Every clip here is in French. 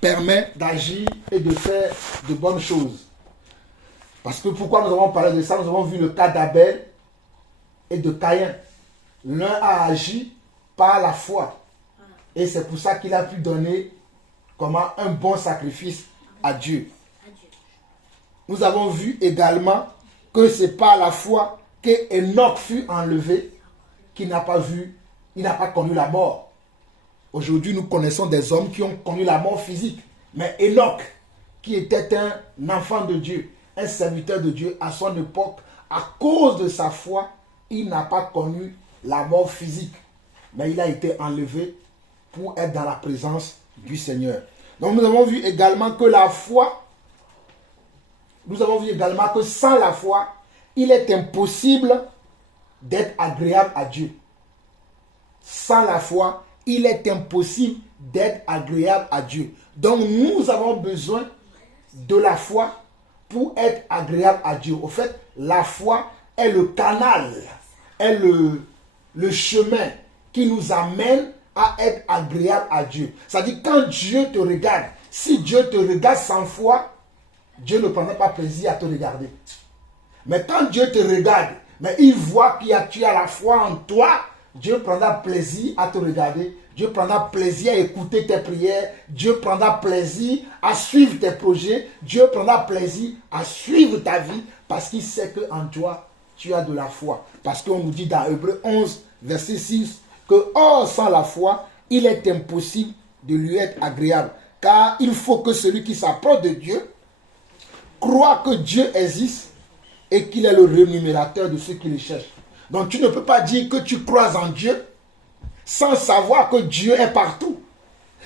permet d'agir et de faire de bonnes choses. Parce que pourquoi nous avons parlé de ça? Nous avons vu le cas d'Abel et de Caïn. L'un a agi par la foi. Et c'est pour ça qu'il a pu donner comment un bon sacrifice à Dieu. Nous avons vu également que c'est par la foi qu'Enoch fut enlevé, qu'il n'a pas vu, il n'a pas connu la mort. Aujourd'hui, nous connaissons des hommes qui ont connu la mort physique. Mais Enoch, qui était un enfant de Dieu, un serviteur de Dieu à son époque, à cause de sa foi, il n'a pas connu la mort physique. Mais il a été enlevé pour être dans la présence du Seigneur. Donc nous avons vu également que la foi, nous avons vu également que sans la foi, il est impossible d'être agréable à Dieu. Sans la foi, il est impossible d'être agréable à Dieu. Donc nous avons besoin de la foi pour être agréable à Dieu. Au fait, la foi est le canal, est le chemin qui nous amène à être agréable à Dieu. C'est-à-dire quand Dieu te regarde, si Dieu te regarde sans foi, Dieu ne prendra pas plaisir à te regarder. Mais quand Dieu te regarde, mais il voit tu as la foi en toi, Dieu prendra plaisir à te regarder. Dieu prendra plaisir à écouter tes prières. Dieu prendra plaisir à suivre tes projets. Dieu prendra plaisir à suivre ta vie parce qu'il sait qu'en toi, tu as de la foi. Parce qu'on nous dit dans Hébreux 11, verset 6, que or sans la foi, il est impossible de lui être agréable. Car il faut que celui qui s'approche de Dieu croit que Dieu existe et qu'il est le rémunérateur de ceux qui le cherchent. Donc tu ne peux pas dire que tu crois en Dieu sans savoir que Dieu est partout,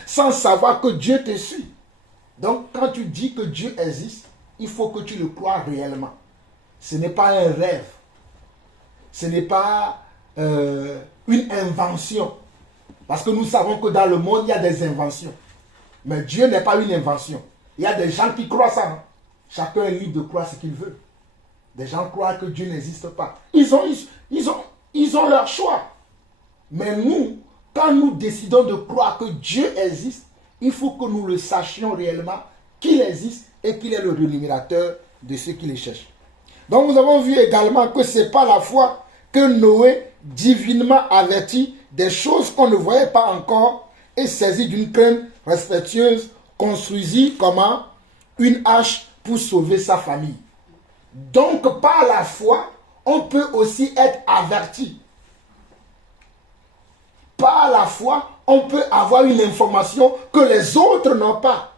sans savoir que Dieu te suit. Donc quand tu dis que Dieu existe, il faut que tu le crois réellement. Ce n'est pas un rêve, ce n'est pas une invention. Parce que nous savons que dans le monde, il y a des inventions. Mais Dieu n'est pas une invention. Il y a des gens qui croient ça. Hein? Chacun est libre de croire ce qu'il veut. Des gens croient que Dieu n'existe pas. Ils ont leur choix. Mais nous, quand nous décidons de croire que Dieu existe, il faut que nous le sachions réellement qu'il existe et qu'il est le rémunérateur de ceux qui le cherchent. Donc nous avons vu également que ce n'est pas la foi que Noé, divinement averti des choses qu'on ne voyait pas encore et saisi d'une crainte respectueuse, construisit comment une hache pour sauver sa famille. Donc par la foi, on peut aussi être averti. Par la foi, on peut avoir une information que les autres n'ont pas.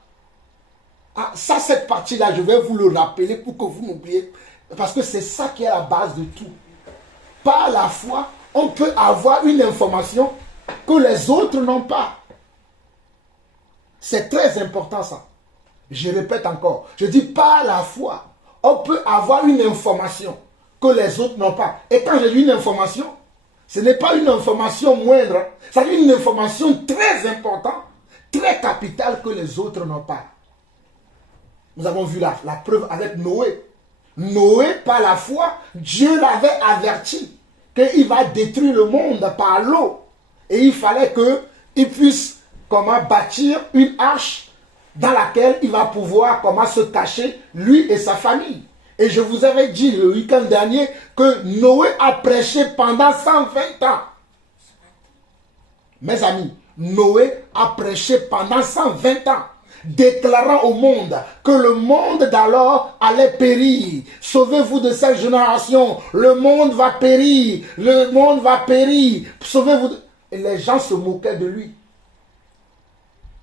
Ah, ça, cette partie-là, je vais vous le rappeler pour que vous n'oubliez. Parce que c'est ça qui est la base de tout. Par la foi, on peut avoir une information que les autres n'ont pas. C'est très important ça. Je répète encore. Je dis par la foi, on peut avoir une information que les autres n'ont pas. Et quand je dis une information, ce n'est pas une information moindre. C'est une information très importante, très capitale que les autres n'ont pas. Nous avons vu la preuve avec Noé. Noé, par la foi, Dieu l'avait averti qu'il va détruire le monde par l'eau. Et il fallait qu'il puisse bâtir une arche dans laquelle il va pouvoir se cacher, lui et sa famille. Et je vous avais dit le week-end dernier que Noé a prêché pendant 120 ans. Mes amis, Noé a prêché pendant 120 ans, déclarant au monde que le monde d'alors allait périr. Sauvez-vous de cette génération, le monde va périr, le monde va périr. Sauvez-vous. Et les gens se moquaient de lui.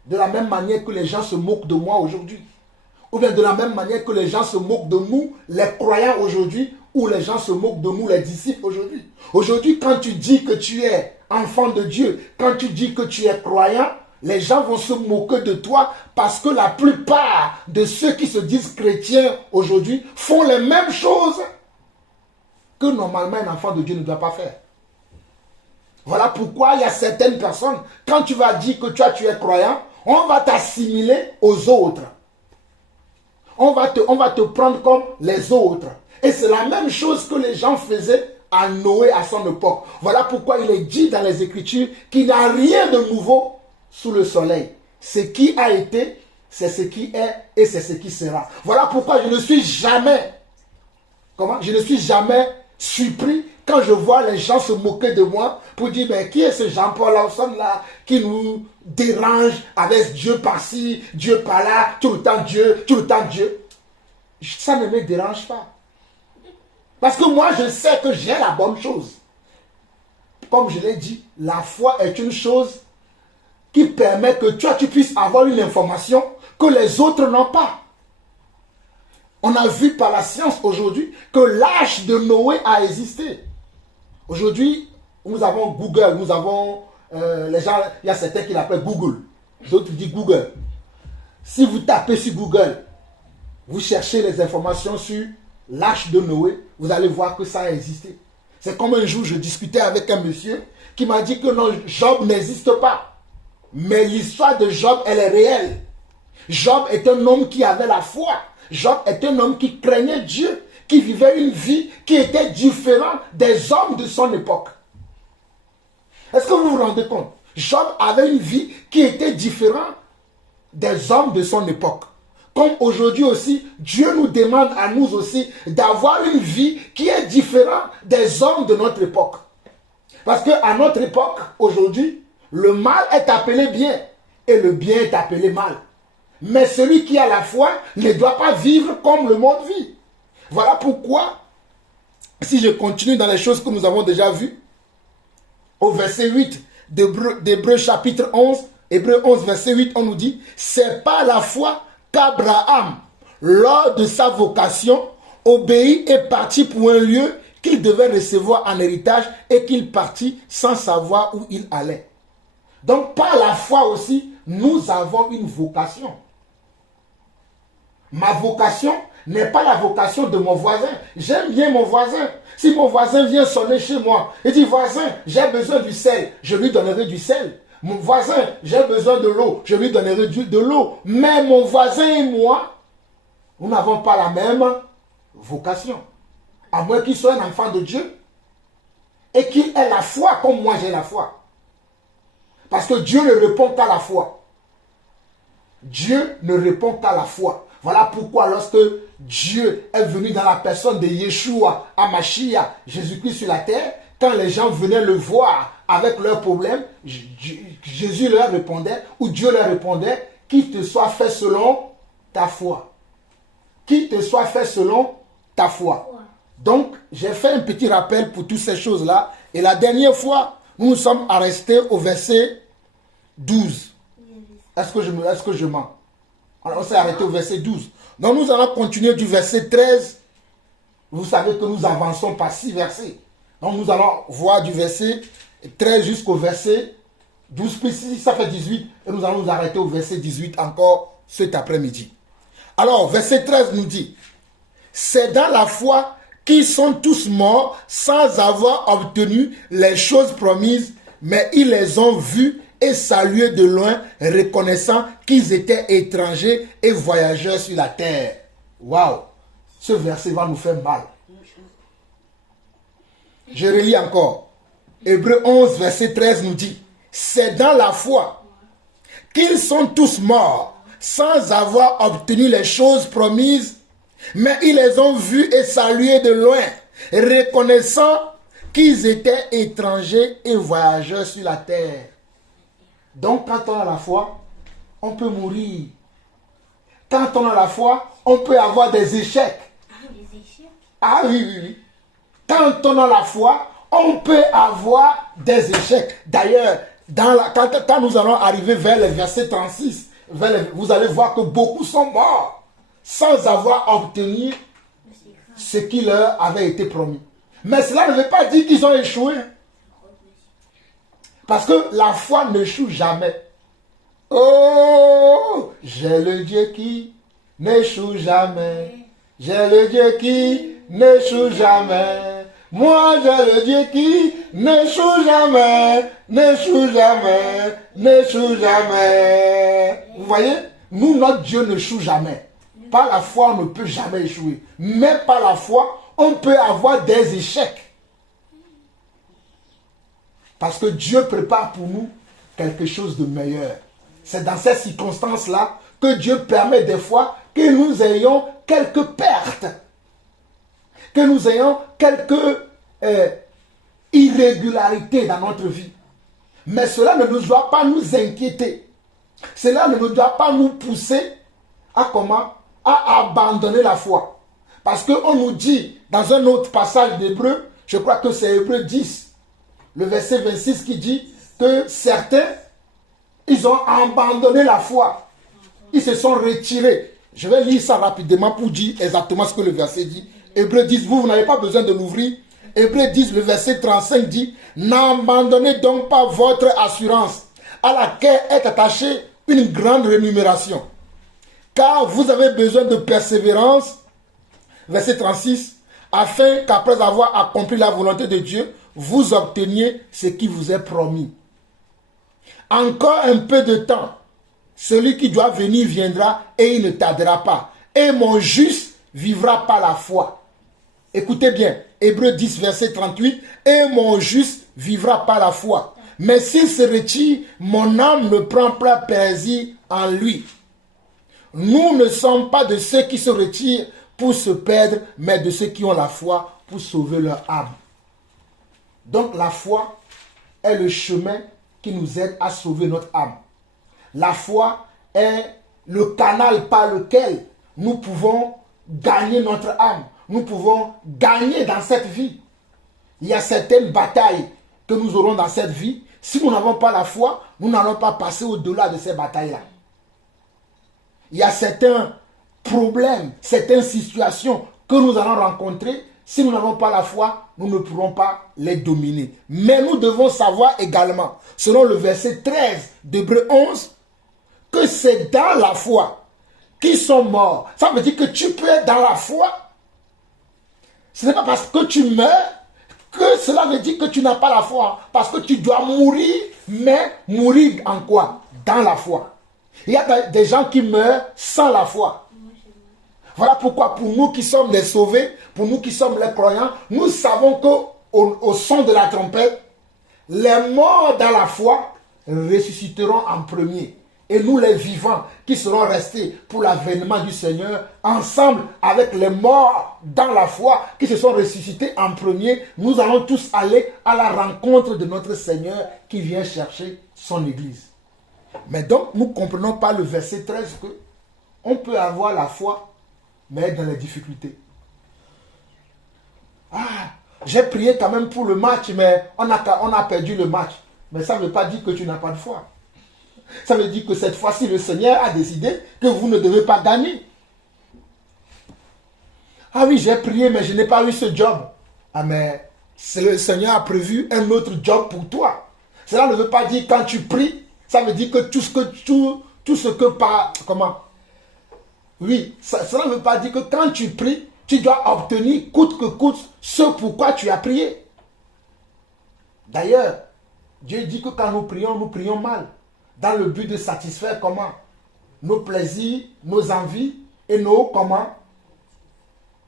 De la même manière que les gens se moquent de moi aujourd'hui. Ou bien de la même manière que les gens se moquent de nous, les croyants aujourd'hui, ou les gens se moquent de nous, les disciples aujourd'hui. Aujourd'hui, quand tu dis que tu es enfant de Dieu, quand tu dis que tu es croyant, les gens vont se moquer de toi parce que la plupart de ceux qui se disent chrétiens aujourd'hui font les mêmes choses que normalement un enfant de Dieu ne doit pas faire. Voilà pourquoi il y a certaines personnes, quand tu vas dire que tu es croyant, on va t'assimiler aux autres. On va te prendre comme les autres. Et c'est la même chose que les gens faisaient à Noé à son époque. Voilà pourquoi il est dit dans les Écritures qu'il n'y a rien de nouveau sous le soleil. Ce qui a été, c'est ce qui est et c'est ce qui sera. Voilà pourquoi je ne suis jamais, je ne suis jamais surpris quand je vois les gens se moquer de moi pour dire, mais qui est ce Jean-Paul Lawson là qui nous dérange avec Dieu par-ci, Dieu par-là, tout le temps Dieu, tout le temps Dieu. Ça ne me dérange pas. Parce que moi, je sais que j'ai la bonne chose. Comme je l'ai dit, la foi est une chose qui permet que toi, tu puisses avoir une information que les autres n'ont pas. On a vu par la science aujourd'hui que l'âge de Noé a existé. Aujourd'hui, nous avons Google, nous avons les gens, il y a certains qui l'appellent Google, d'autres disent Google. Si vous tapez sur Google, vous cherchez les informations sur l'âge de Noé, vous allez voir que ça a existé. C'est comme un jour, je discutais avec un monsieur qui m'a dit que non, Job n'existe pas. Mais l'histoire de Job, elle est réelle. Job est un homme qui avait la foi. Job est un homme qui craignait Dieu, qui vivait une vie qui était différente des hommes de son époque. Est-ce que vous vous rendez compte? Job avait une vie qui était différente des hommes de son époque. Comme aujourd'hui aussi, Dieu nous demande à nous aussi d'avoir une vie qui est différente des hommes de notre époque. Parce qu'à notre époque, aujourd'hui, le mal est appelé bien et le bien est appelé mal. Mais celui qui a la foi ne doit pas vivre comme le monde vit. Voilà pourquoi, si je continue dans les choses que nous avons déjà vues, au verset 8 d'Hébreux chapitre 11, Hébreux 11 verset 8, on nous dit, c'est par la foi qu'Abraham, lors de sa vocation, obéit et partit pour un lieu qu'il devait recevoir en héritage et qu'il partit sans savoir où il allait. Donc par la foi aussi, nous avons une vocation. Ma vocation n'est pas la vocation de mon voisin. J'aime bien mon voisin. Si mon voisin vient sonner chez moi et dit, voisin, j'ai besoin du sel, je lui donnerai du sel. Mon voisin, j'ai besoin de l'eau, je lui donnerai de l'eau. Mais mon voisin et moi, nous n'avons pas la même vocation. À moins qu'il soit un enfant de Dieu et qu'il ait la foi comme moi j'ai la foi. Parce que Dieu ne répond qu'à la foi. Dieu ne répond qu'à la foi. Voilà pourquoi lorsque Dieu est venu dans la personne de Yeshua, Hamashiach, Jésus-Christ sur la terre, quand les gens venaient le voir avec leurs problèmes, Jésus leur répondait, ou Dieu leur répondait, qu'il te soit fait selon ta foi. Qu'il te soit fait selon ta foi. Donc, j'ai fait un petit rappel pour toutes ces choses-là. Et la dernière fois, nous nous sommes arrêtés au verset 12. Est-ce que je mens? Alors, on s'est arrêté au verset 12. Donc, nous allons continuer du verset 13. Vous savez que nous avançons par 6 versets. Donc, nous allons voir du verset 13 jusqu'au verset 12. Puis 6, ça fait 18. Et nous allons nous arrêter au verset 18 encore cet après-midi. Alors, verset 13 nous dit, c'est dans la foi qu'ils sont tous morts sans avoir obtenu les choses promises, mais ils les ont vues et salués de loin, reconnaissant qu'ils étaient étrangers et voyageurs sur la terre. Waouh! Ce verset va nous faire mal. Je relis encore. Hébreux 11, verset 13 nous dit, c'est dans la foi qu'ils sont tous morts sans avoir obtenu les choses promises, mais ils les ont vus et salués de loin, reconnaissant qu'ils étaient étrangers et voyageurs sur la terre. Donc, quand on a la foi, on peut mourir. Quand on a la foi, on peut avoir des échecs. Ah, des échecs? Ah oui, oui, oui. Quand on a la foi, on peut avoir des échecs. D'ailleurs, quand nous allons arriver vers le verset 36, vous allez voir que beaucoup sont morts sans avoir obtenu ce qui leur avait été promis. Mais cela ne veut pas dire qu'ils ont échoué. Parce que la foi n'échoue jamais. Oh, j'ai le Dieu qui n'échoue jamais. J'ai le Dieu qui n'échoue jamais. Moi, j'ai le Dieu qui n'échoue jamais, n'échoue jamais, n'échoue jamais. Vous voyez, nous, notre Dieu n'échoue jamais. Par la foi, on ne peut jamais échouer. Mais par la foi, on peut avoir des échecs. Parce que Dieu prépare pour nous quelque chose de meilleur. C'est dans ces circonstances-là que Dieu permet des fois que nous ayons quelques pertes, que nous ayons quelques irrégularités dans notre vie. Mais cela ne doit pas nous inquiéter. Cela ne doit pas nous pousser à comment? À abandonner la foi. Parce qu'on nous dit dans un autre passage d'Hébreu, je crois que c'est Hébreu 10, le verset 26 qui dit que certains, ils ont abandonné la foi. Ils se sont retirés. Je vais lire ça rapidement pour dire exactement ce que le verset dit. Hébreu 10, vous n'avez pas besoin de l'ouvrir. Hébreu 10, le verset 35 dit, n'abandonnez donc pas votre assurance, à laquelle est attachée une grande rémunération. Car vous avez besoin de persévérance, verset 36, afin qu'après avoir accompli la volonté de Dieu, vous obteniez ce qui vous est promis. Encore un peu de temps, celui qui doit venir viendra et il ne tardera pas. Et mon juste vivra par la foi. Écoutez bien, Hébreu 10, verset 38, et mon juste vivra par la foi. Mais s'il se retire, mon âme ne prend pas plaisir en lui. Nous ne sommes pas de ceux qui se retirent pour se perdre, mais de ceux qui ont la foi pour sauver leur âme. Donc la foi est le chemin qui nous aide à sauver notre âme. La foi est le canal par lequel nous pouvons gagner notre âme. Nous pouvons gagner dans cette vie. Il y a certaines batailles que nous aurons dans cette vie. Si nous n'avons pas la foi, nous n'allons pas passer au-delà de ces batailles-là. Il y a certains problèmes, certaines situations que nous allons rencontrer. Si nous n'avons pas la foi, nous ne pourrons pas les dominer. Mais nous devons savoir également, selon le verset 13 d'Hébreu 11, que c'est dans la foi qu'ils sont morts. Ça veut dire que tu peux être dans la foi. Ce n'est pas parce que tu meurs que cela veut dire que tu n'as pas la foi. Parce que tu dois mourir, mais mourir en quoi? Dans la foi. Il y a des gens qui meurent sans la foi. Voilà pourquoi pour nous qui sommes les sauvés, pour nous qui sommes les croyants, nous savons qu'au son de la trompette, les morts dans la foi ressusciteront en premier. Et nous les vivants qui serons restés pour l'avènement du Seigneur, ensemble avec les morts dans la foi qui se sont ressuscités en premier, nous allons tous aller à la rencontre de notre Seigneur qui vient chercher son Église. Mais donc nous ne comprenons pas le verset 13 que on peut avoir la foi mais être dans les difficultés. Ah, j'ai prié quand même pour le match, mais on a perdu le match. Mais ça ne veut pas dire que tu n'as pas de foi. Ça veut dire que cette fois-ci, le Seigneur a décidé que vous ne devez pas gagner. Ah oui, j'ai prié, mais je n'ai pas eu ce job. Ah, mais le Seigneur a prévu un autre job pour toi. Cela ne veut pas dire quand tu pries, ça veut dire que tout ce que par... Comment? Oui, cela ne veut pas dire que quand tu pries, tu dois obtenir coûte que coûte ce pourquoi tu as prié. D'ailleurs, Dieu dit que quand nous prions mal. Dans le but de satisfaire comment? Nos plaisirs, nos envies et nos comment?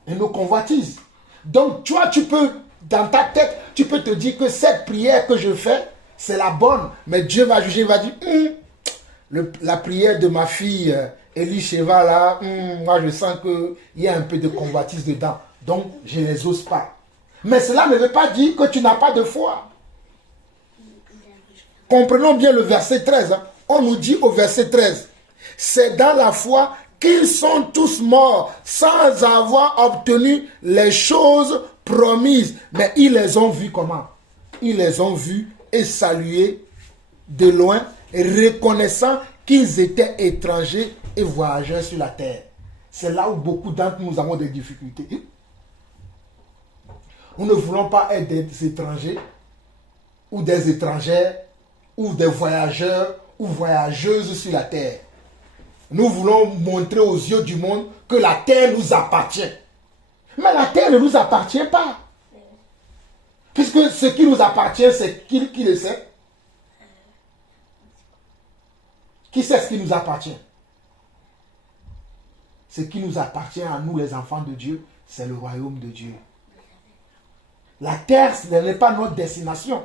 Et nos convoitises. Donc toi, tu peux, dans ta tête, tu peux te dire que cette prière que je fais, c'est la bonne. Mais Dieu va juger, il va dire, la prière de ma fille Elisheva là, moi je sens qu'il y a un peu de convoitise dedans. Donc je ne les ose pas. Mais cela ne veut pas dire que tu n'as pas de foi. Comprenons bien le verset 13. Hein. On nous dit au verset 13, c'est dans la foi qu'ils sont tous morts sans avoir obtenu les choses promises. Mais ils les ont vus comment? Ils les ont vus et salués de loin, reconnaissant qu'ils étaient étrangers et voyageurs sur la terre. C'est là où beaucoup d'entre nous avons des difficultés. Nous ne voulons pas être des étrangers ou des étrangères ou des voyageurs ou voyageuses sur la terre. Nous voulons montrer aux yeux du monde que la terre nous appartient. Mais la terre ne nous appartient pas. Puisque ce qui nous appartient, c'est qui le sait? Qui sait ce qui nous appartient? Ce qui nous appartient à nous, les enfants de Dieu, c'est le royaume de Dieu. La terre, ce n'est pas notre destination.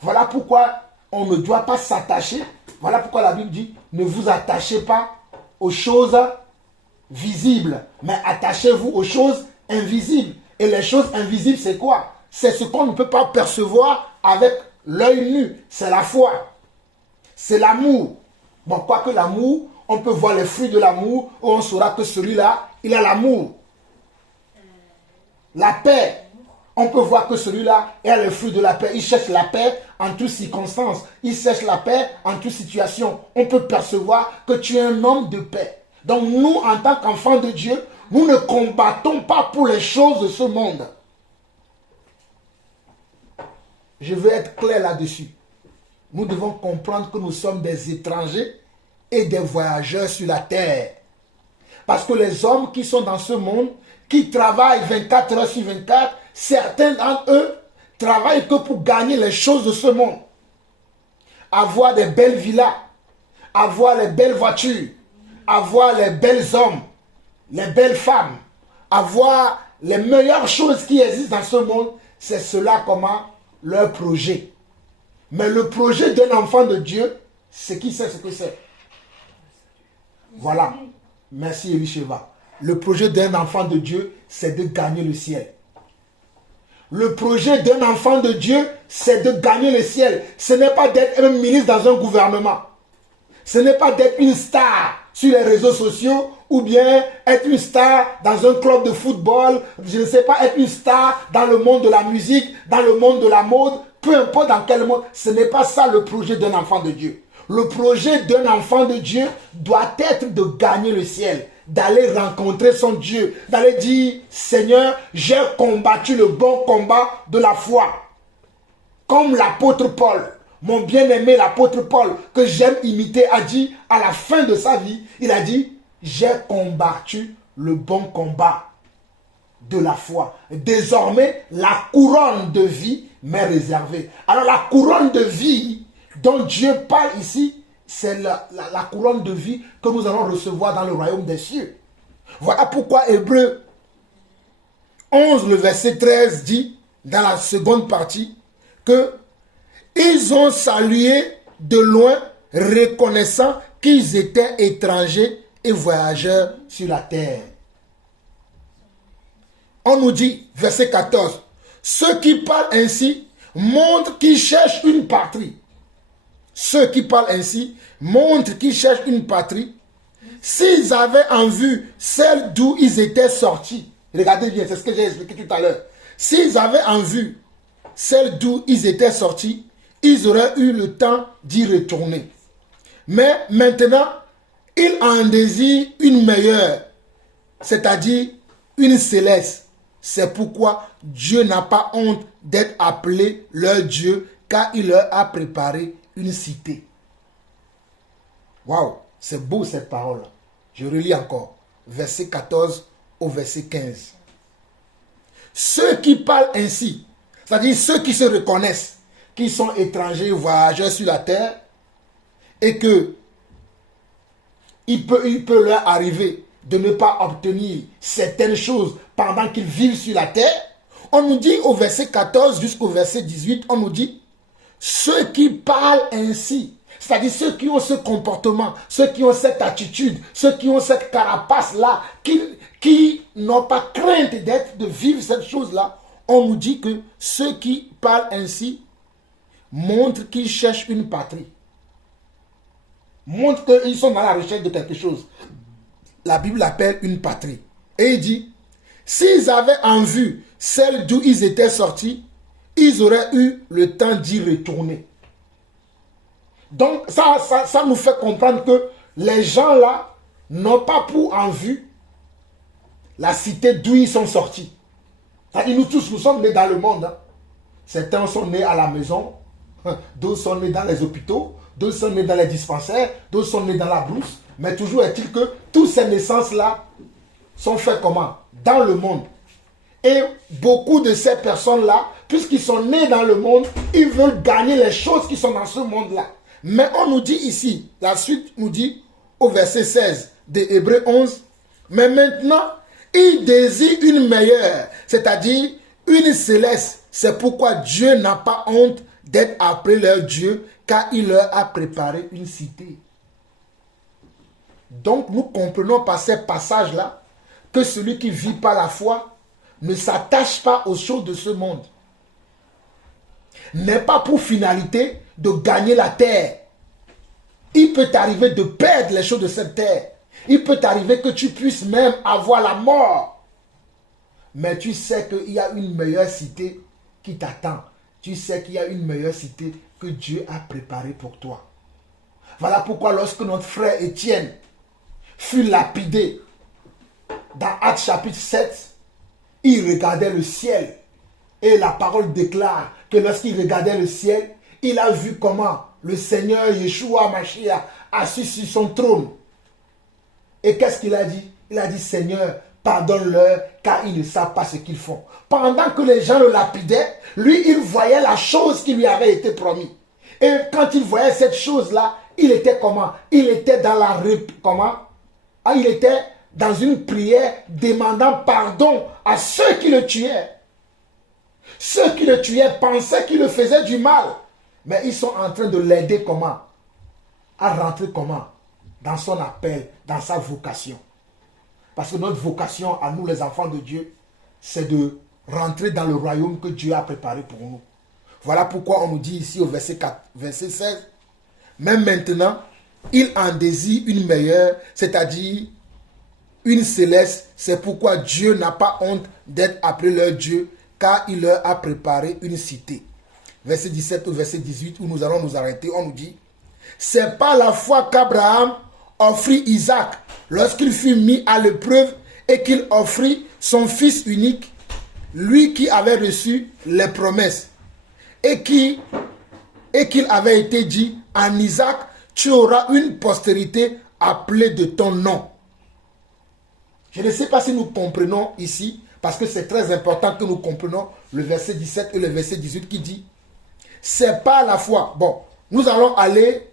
Voilà pourquoi on ne doit pas s'attacher Voilà pourquoi la Bible dit, ne vous attachez pas aux choses visibles, mais attachez-vous aux choses invisibles. Et les choses invisibles, c'est quoi? C'est ce qu'on ne peut pas percevoir avec l'œil nu. C'est la foi. C'est l'amour. Bon, quoique l'amour, on peut voir les fruits de l'amour, où on saura que celui-là, il a l'amour. La paix. On peut voir que celui-là a le fruit de la paix. Il cherche la paix en toutes circonstances. Il cherche la paix en toute situation. On peut percevoir que tu es un homme de paix. Donc nous, en tant qu'enfants de Dieu, nous ne combattons pas pour les choses de ce monde. Je veux être clair là-dessus. Nous devons comprendre que nous sommes des étrangers et des voyageurs sur la terre. Parce que les hommes qui sont dans ce monde, qui travaillent 24 heures sur 24, certains d'entre eux travaillent que pour gagner les choses de ce monde. Avoir des belles villas, avoir les belles voitures, avoir les belles hommes, les belles femmes, avoir les meilleures choses qui existent dans ce monde, c'est cela comment leur projet. Mais le projet d'un enfant de Dieu, c'est qui sait ce que c'est? Voilà. Merci Elisheva. Le projet d'un enfant de Dieu, c'est de gagner le ciel. Le projet d'un enfant de Dieu, c'est de gagner le ciel. Ce n'est pas d'être un ministre dans un gouvernement. Ce n'est pas d'être une star sur les réseaux sociaux ou bien être une star dans un club de football. Je ne sais pas, être une star dans le monde de la musique, dans le monde de la mode, peu importe dans quel monde. Ce n'est pas ça le projet d'un enfant de Dieu. Le projet d'un enfant de Dieu doit être de gagner le ciel, d'aller rencontrer son Dieu, d'aller dire, Seigneur, j'ai combattu le bon combat de la foi. Comme l'apôtre Paul, mon bien-aimé l'apôtre Paul, que j'aime imiter, a dit à la fin de sa vie, il a dit, j'ai combattu le bon combat de la foi. Désormais, la couronne de vie m'est réservée. Alors la couronne de vie dont Dieu parle ici, c'est la couronne de vie que nous allons recevoir dans le royaume des cieux. Voilà pourquoi Hébreux 11, le verset 13 dit, dans la seconde partie, que ils ont salué de loin, reconnaissant qu'ils étaient étrangers et voyageurs sur la terre. On nous dit, verset 14, ceux qui parlent ainsi montrent qu'ils cherchent une patrie. Ceux qui parlent ainsi montrent qu'ils cherchent une patrie. S'ils avaient en vue celle d'où ils étaient sortis, regardez bien, c'est ce que j'ai expliqué tout à l'heure. S'ils avaient en vue celle d'où ils étaient sortis, ils auraient eu le temps d'y retourner. Mais maintenant, ils en désirent une meilleure, c'est-à-dire une céleste. C'est pourquoi Dieu n'a pas honte d'être appelé leur Dieu, car il leur a préparé une cité. Waouh, c'est beau cette parole. Je relis encore. Verset 14 au verset 15. Ceux qui parlent ainsi, c'est-à-dire ceux qui se reconnaissent, qui sont étrangers, voyageurs sur la terre, et que il peut leur arriver de ne pas obtenir certaines choses pendant qu'ils vivent sur la terre. On nous dit au verset 14 jusqu'au verset 18, on nous dit, ceux qui parlent ainsi, c'est-à-dire ceux qui ont ce comportement, ceux qui ont cette attitude, ceux qui ont cette carapace-là, qui n'ont pas crainte de vivre cette chose-là, on nous dit que ceux qui parlent ainsi montrent qu'ils cherchent une patrie. Montrent qu'ils sont dans la recherche de quelque chose. La Bible appelle une patrie. Et il dit, s'ils avaient en vue celle d'où ils étaient sortis, ils auraient eu le temps d'y retourner. Donc ça nous fait comprendre que les gens là n'ont pas pour en vue la cité d'où ils sont sortis. C'est-à-dire nous tous, nous sommes nés dans le monde. Hein. Certains sont nés à la maison, d'autres sont nés dans les hôpitaux, d'autres sont nés dans les dispensaires, d'autres sont nés dans la brousse. Mais toujours est-il que toutes ces naissances-là sont faites comment? Dans le monde. Et beaucoup de ces personnes-là, puisqu'ils sont nés dans le monde, ils veulent gagner les choses qui sont dans ce monde-là. Mais on nous dit ici, la suite nous dit au verset 16 de Hébreux 11, mais maintenant, ils désirent une meilleure, c'est-à-dire une céleste. C'est pourquoi Dieu n'a pas honte d'être appelé leur Dieu, car il leur a préparé une cité. Donc nous comprenons par ces passages-là que celui qui vit par la foi ne s'attache pas aux choses de ce monde. N'est pas pour finalité de gagner la terre. Il peut t'arriver de perdre les choses de cette terre. Il peut t'arriver que tu puisses même avoir la mort. Mais tu sais qu'il y a une meilleure cité qui t'attend. Tu sais qu'il y a une meilleure cité que Dieu a préparée pour toi. Voilà pourquoi lorsque notre frère Étienne fut lapidé dans Actes chapitre 7, il regardait le ciel. Et la parole déclare que lorsqu'il regardait le ciel, il a vu comment le Seigneur Yeshua Mashiach assis sur son trône. Et qu'est-ce qu'il a dit? Il a dit, Seigneur, pardonne-leur car ils ne savent pas ce qu'ils font. Pendant que les gens le lapidaient, lui, il voyait la chose qui lui avait été promise. Et quand il voyait cette chose-là, il était comment? Il était dans la... Comment? Ah, il était dans une prière demandant pardon à ceux qui le tuaient. Ceux qui le tuaient pensaient qu'il le faisait du mal. Mais ils sont en train de l'aider comment? À rentrer comment? Dans son appel, dans sa vocation. Parce que notre vocation à nous les enfants de Dieu, c'est de rentrer dans le royaume que Dieu a préparé pour nous. Voilà pourquoi on nous dit ici au verset 4, verset 16, même maintenant, il en désire une meilleure, c'est-à-dire une céleste. C'est pourquoi Dieu n'a pas honte d'être appelé leur Dieu, car il leur a préparé une cité. Verset 17 au verset 18, où nous allons nous arrêter, on nous dit, c'est par la foi qu'Abraham offrit Isaac lorsqu'il fut mis à l'épreuve et qu'il offrit son fils unique, lui qui avait reçu les promesses et qu'il avait été dit, en Isaac, tu auras une postérité appelée de ton nom. Je ne sais pas si nous comprenons ici, parce que c'est très important que nous comprenions le verset 17 et le verset 18 qui dit, c'est pas la foi. Bon, nous allons aller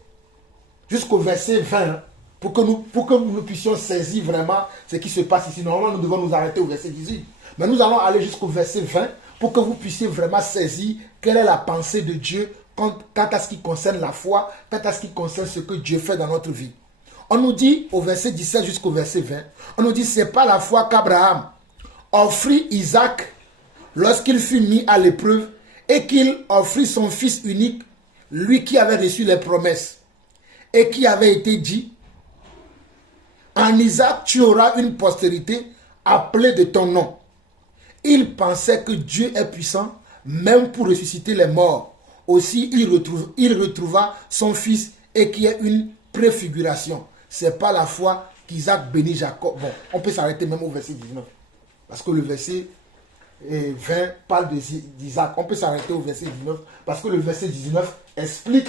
jusqu'au verset 20 pour que nous puissions saisir vraiment ce qui se passe ici. Normalement, nous devons nous arrêter au verset 18. Mais nous allons aller jusqu'au verset 20 pour que vous puissiez vraiment saisir quelle est la pensée de Dieu quant à ce qui concerne la foi, quant à ce qui concerne ce que Dieu fait dans notre vie. On nous dit au verset 17 jusqu'au verset 20, on nous dit c'est pas la foi qu'Abraham offrit Isaac lorsqu'il fut mis à l'épreuve et qu'il offrit son fils unique, lui qui avait reçu les promesses et qui avait été dit, en Isaac tu auras une postérité appelée de ton nom. Il pensait que Dieu est puissant même pour ressusciter les morts. Aussi il retrouva son fils et qui est une préfiguration. C'est pas la foi qu'Isaac bénit Jacob. Bon, on peut s'arrêter même au verset 19. Parce que le verset 20 parle d'Isaac. On peut s'arrêter au verset 19. Parce que le verset 19 explique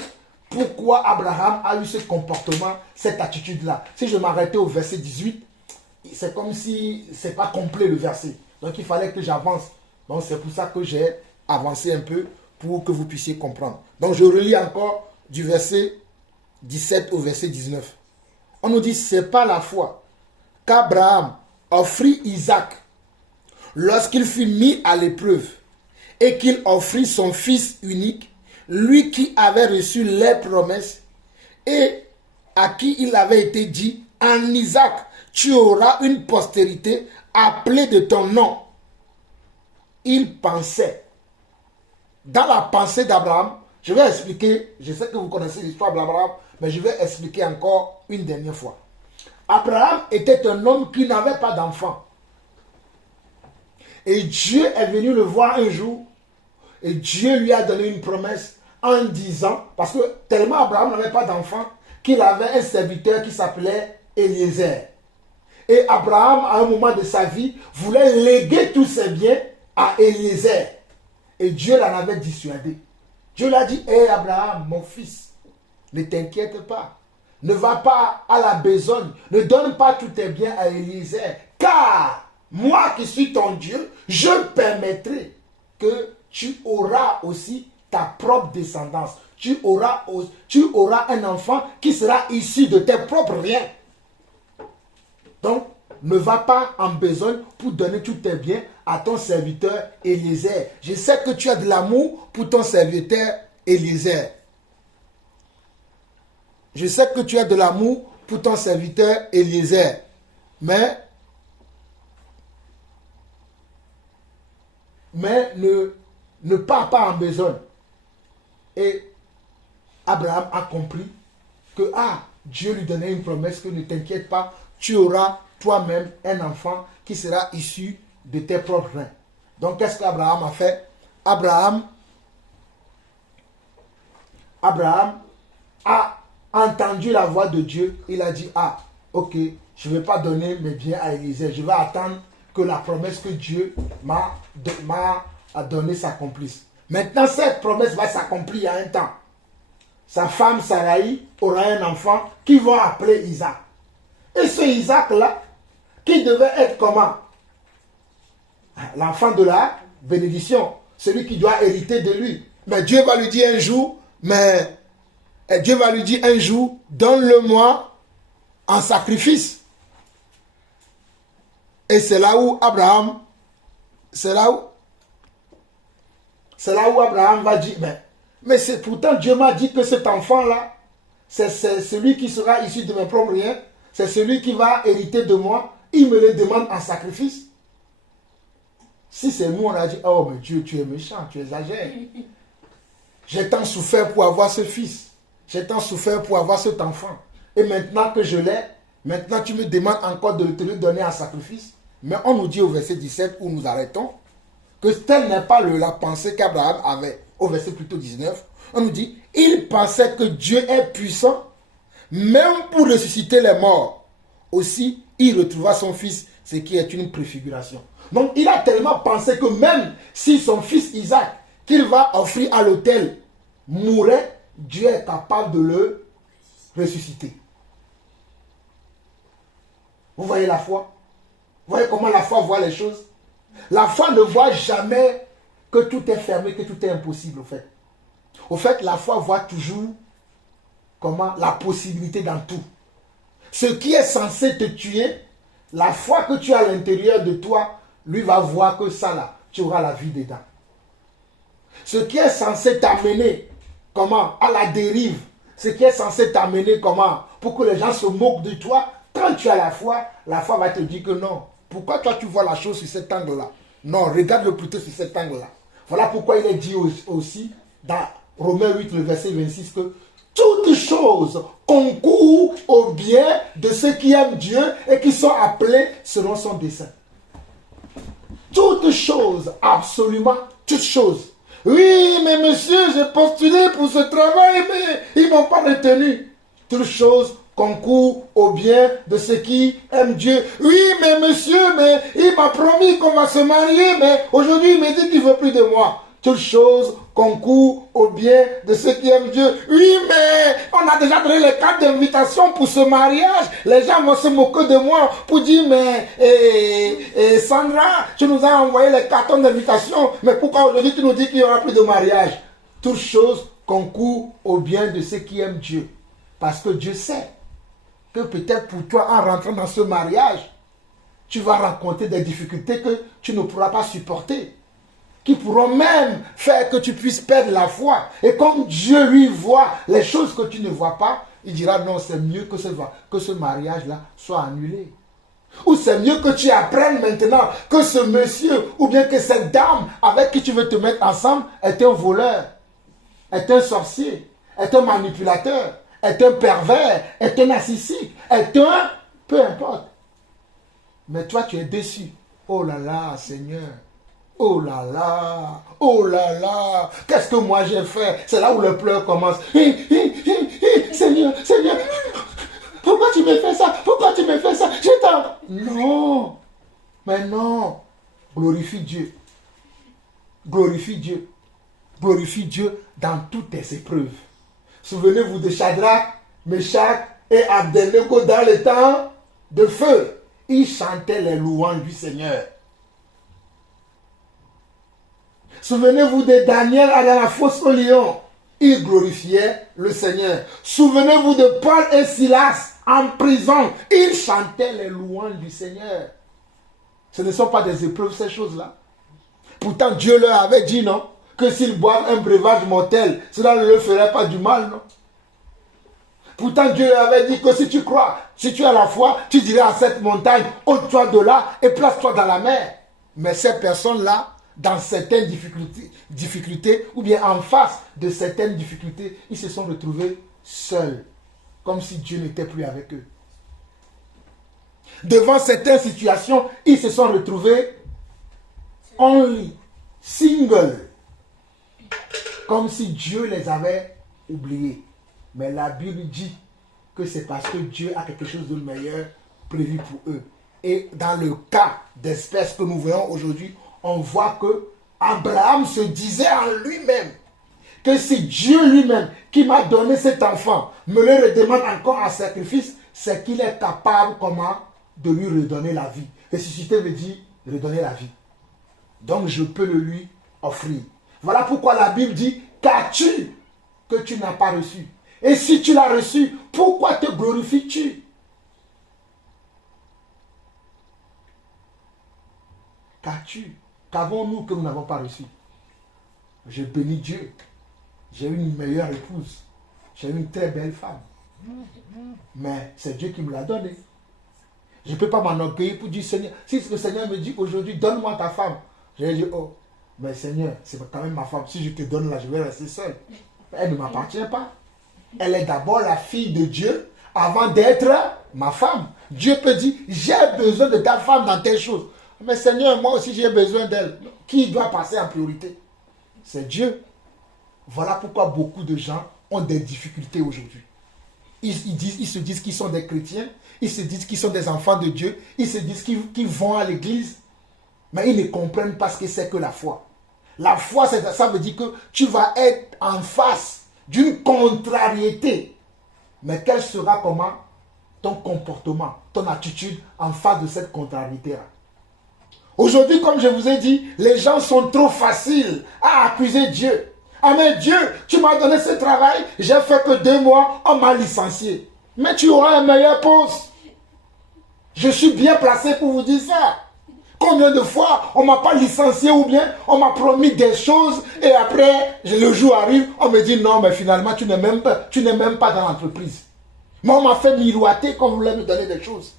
pourquoi Abraham a eu ce comportement, cette attitude-là. Si je m'arrêtais au verset 18, c'est comme si c'est pas complet le verset. Donc il fallait que j'avance. Donc c'est pour ça que j'ai avancé un peu pour que vous puissiez comprendre. Donc je relis encore du verset 17 au verset 19. On nous dit, c'est pas la foi qu'Abraham offrit Isaac lorsqu'il fut mis à l'épreuve et qu'il offrit son fils unique, lui qui avait reçu les promesses et à qui il avait été dit, en Isaac, tu auras une postérité appelée de ton nom. Il pensait. Dans la pensée d'Abraham, je vais expliquer, je sais que vous connaissez l'histoire d'Abraham, mais je vais expliquer encore une dernière fois. Abraham était un homme qui n'avait pas d'enfant. Et Dieu est venu le voir un jour, et Dieu lui a donné une promesse en disant, parce que tellement Abraham n'avait pas d'enfant, qu'il avait un serviteur qui s'appelait Eliezer. Et Abraham, à un moment de sa vie, voulait léguer tous ses biens à Eliezer. Et Dieu l'en avait dissuadé. Dieu lui a dit, hé Abraham, mon fils, ne t'inquiète pas. Ne va pas à la besogne. Ne donne pas tous tes biens à Eliezer. Car moi qui suis ton Dieu, je permettrai que tu auras aussi ta propre descendance. Tu auras un enfant qui sera issu de tes propres riens. Donc, ne va pas en besogne pour donner tous tes biens à ton serviteur Eliezer. Je sais que tu as de l'amour pour ton serviteur Eliezer. je sais que tu as de l'amour pour ton serviteur Eliezer, mais ne pars pas en besogne. Et Abraham a compris que Dieu lui donnait une promesse que ne t'inquiète pas, tu auras toi-même un enfant qui sera issu de tes propres reins. Donc qu'est-ce qu'Abraham a fait? Abraham a entendu la voix de Dieu. Il a dit, ok, je ne vais pas donner mes biens à Élisée, je vais attendre que la promesse que Dieu m'a donnée s'accomplisse. Maintenant, cette promesse va s'accomplir à un temps. Sa femme Sarai aura un enfant qui va appeler Isaac. Et ce Isaac-là, qui devait être comment? L'enfant de la bénédiction, celui qui doit hériter de lui. Mais Dieu va lui dire un jour, donne-le-moi en sacrifice. Et c'est là où Abraham va dire, mais c'est pourtant Dieu m'a dit que cet enfant-là, c'est celui qui sera issu de mes propres riens, c'est celui qui va hériter de moi, il me le demande en sacrifice. Si c'est nous, on a dit, oh mais Dieu, tu es méchant, tu exagères. J'ai tant souffert pour avoir ce fils, j'ai tant souffert pour avoir cet enfant, et maintenant que je l'ai, maintenant tu me demandes encore de te le donner en sacrifice. Mais on nous dit au verset 17 où nous arrêtons, que telle n'est pas la pensée qu'Abraham avait. Au verset plutôt 19, on nous dit, il pensait que Dieu est puissant, même pour ressusciter les morts. Aussi, il retrouva son fils, ce qui est une préfiguration. Donc, il a tellement pensé que même si son fils Isaac, qu'il va offrir à l'autel, mourait, Dieu est capable de le ressusciter. Vous voyez la foi? Vous voyez comment la foi voit les choses? La foi ne voit jamais que tout est fermé, que tout est impossible, au fait. Au fait, la foi voit toujours comment la possibilité dans tout. Ce qui est censé te tuer, la foi que tu as à l'intérieur de toi, lui va voir que ça là, tu auras la vie dedans. Ce qui est censé t'amener, comment, à la dérive, ce qui est censé t'amener, comment, pour que les gens se moquent de toi, quand tu as la foi va te dire que non. Pourquoi toi tu vois la chose sur cet angle-là? Non, regarde-le plutôt sur cet angle-là. Voilà pourquoi il est dit aussi dans Romains 8, le verset 26, que toutes choses concourent au bien de ceux qui aiment Dieu et qui sont appelés selon son dessein. Toutes choses, absolument toutes choses. Oui, mais monsieur, j'ai postulé pour ce travail, mais ils ne m'ont pas retenu. Toutes choses concourent au bien de ceux qui aiment Dieu. Oui, mais monsieur, mais il m'a promis qu'on va se marier, mais aujourd'hui il me dit qu'il ne veut plus de moi. Toutes choses concourent au bien de ceux qui aiment Dieu. Oui, mais on a déjà donné les cartes d'invitation pour ce mariage. Les gens vont se moquer de moi pour dire, mais Sandra, tu nous as envoyé les cartons d'invitation, mais pourquoi aujourd'hui tu nous dis qu'il n'y aura plus de mariage? Toutes choses concourent au bien de ceux qui aiment Dieu. Parce que Dieu sait que peut-être pour toi, en rentrant dans ce mariage, tu vas rencontrer des difficultés que tu ne pourras pas supporter, qui pourront même faire que tu puisses perdre la foi. Et comme Dieu lui voit les choses que tu ne vois pas, il dira non, c'est mieux que ce mariage-là soit annulé. Ou c'est mieux que tu apprennes maintenant que ce monsieur ou bien que cette dame avec qui tu veux te mettre ensemble est un voleur, est un sorcier, est un manipulateur, est un pervers, est un narcissique, est un... peu importe. Mais toi, tu es déçu. Oh là là, Seigneur. Oh là là. Oh là là. Qu'est-ce que moi j'ai fait? C'est là où le pleurs commence. Seigneur, Seigneur. Pourquoi tu me fais ça? Pourquoi tu me fais ça? Je t'en... Non. Mais non. Glorifie Dieu. Glorifie Dieu. Glorifie Dieu dans toutes tes épreuves. Souvenez-vous de Shadrach, Meshach et Abednego dans le temps de feu. Ils chantaient les louanges du Seigneur. Souvenez-vous de Daniel à la fosse au lion. Ils glorifiaient le Seigneur. Souvenez-vous de Paul et Silas en prison. Ils chantaient les louanges du Seigneur. Ce ne sont pas des épreuves, ces choses-là. Pourtant, Dieu leur avait dit non, que s'ils boivent un breuvage mortel, cela ne leur ferait pas du mal, non? Pourtant, Dieu avait dit que si tu crois, si tu as la foi, tu dirais à cette montagne, ôte-toi de là et place-toi dans la mer. Mais ces personnes-là, dans certaines difficultés, ou bien en face de certaines difficultés, ils se sont retrouvés seuls, comme si Dieu n'était plus avec eux. Devant certaines situations, ils se sont retrouvés only, single, comme si Dieu les avait oubliés. Mais la Bible dit que c'est parce que Dieu a quelque chose de meilleur prévu pour eux. Et dans le cas d'espèces que nous voyons aujourd'hui, on voit que Abraham se disait en lui-même que si Dieu lui-même qui m'a donné cet enfant me le redemande encore en sacrifice, c'est qu'il est capable comment de lui redonner la vie. Ressusciter veut dire redonner la vie. Donc je peux le lui offrir. Voilà pourquoi la Bible dit, qu'as-tu que tu n'as pas reçu? Et si tu l'as reçu, pourquoi te glorifies-tu? Qu'as-tu? Qu'avons-nous que nous n'avons pas reçu? Je bénis Dieu. J'ai une meilleure épouse. J'ai une très belle femme. Mais c'est Dieu qui me l'a donnée. Je ne peux pas m'enorgueillir pour dire, Seigneur, si le Seigneur me dit aujourd'hui, donne-moi ta femme. Je vais dire, oh, mais Seigneur, c'est quand même ma femme. Si je te donne là, je vais rester seul. Elle ne m'appartient pas. Elle est d'abord la fille de Dieu avant d'être ma femme. Dieu peut dire, j'ai besoin de ta femme dans telle chose. Mais Seigneur, moi aussi j'ai besoin d'elle. Qui doit passer en priorité? C'est Dieu. Voilà pourquoi beaucoup de gens ont des difficultés aujourd'hui. Ils se disent qu'ils sont des chrétiens, ils se disent qu'ils sont des enfants de Dieu, ils se disent qu'ils vont à l'église, mais ils ne comprennent pas ce que c'est que la foi. La foi, ça veut dire que tu vas être en face d'une contrariété. Mais quel sera comment ton comportement, ton attitude en face de cette contrariété-là? Aujourd'hui, comme je vous ai dit, les gens sont trop faciles à accuser Dieu. Ah mais Dieu, tu m'as donné ce travail, j'ai fait que 2 mois, on m'a licencié. Mais tu auras un meilleur poste. Je suis bien placé pour vous dire ça. Combien de fois on ne m'a pas licencié ou bien on m'a promis des choses et après, le jour arrive, on me dit non, mais finalement, tu n'es même pas dans l'entreprise. Mais on m'a fait miroiter quand on voulait me donner des choses.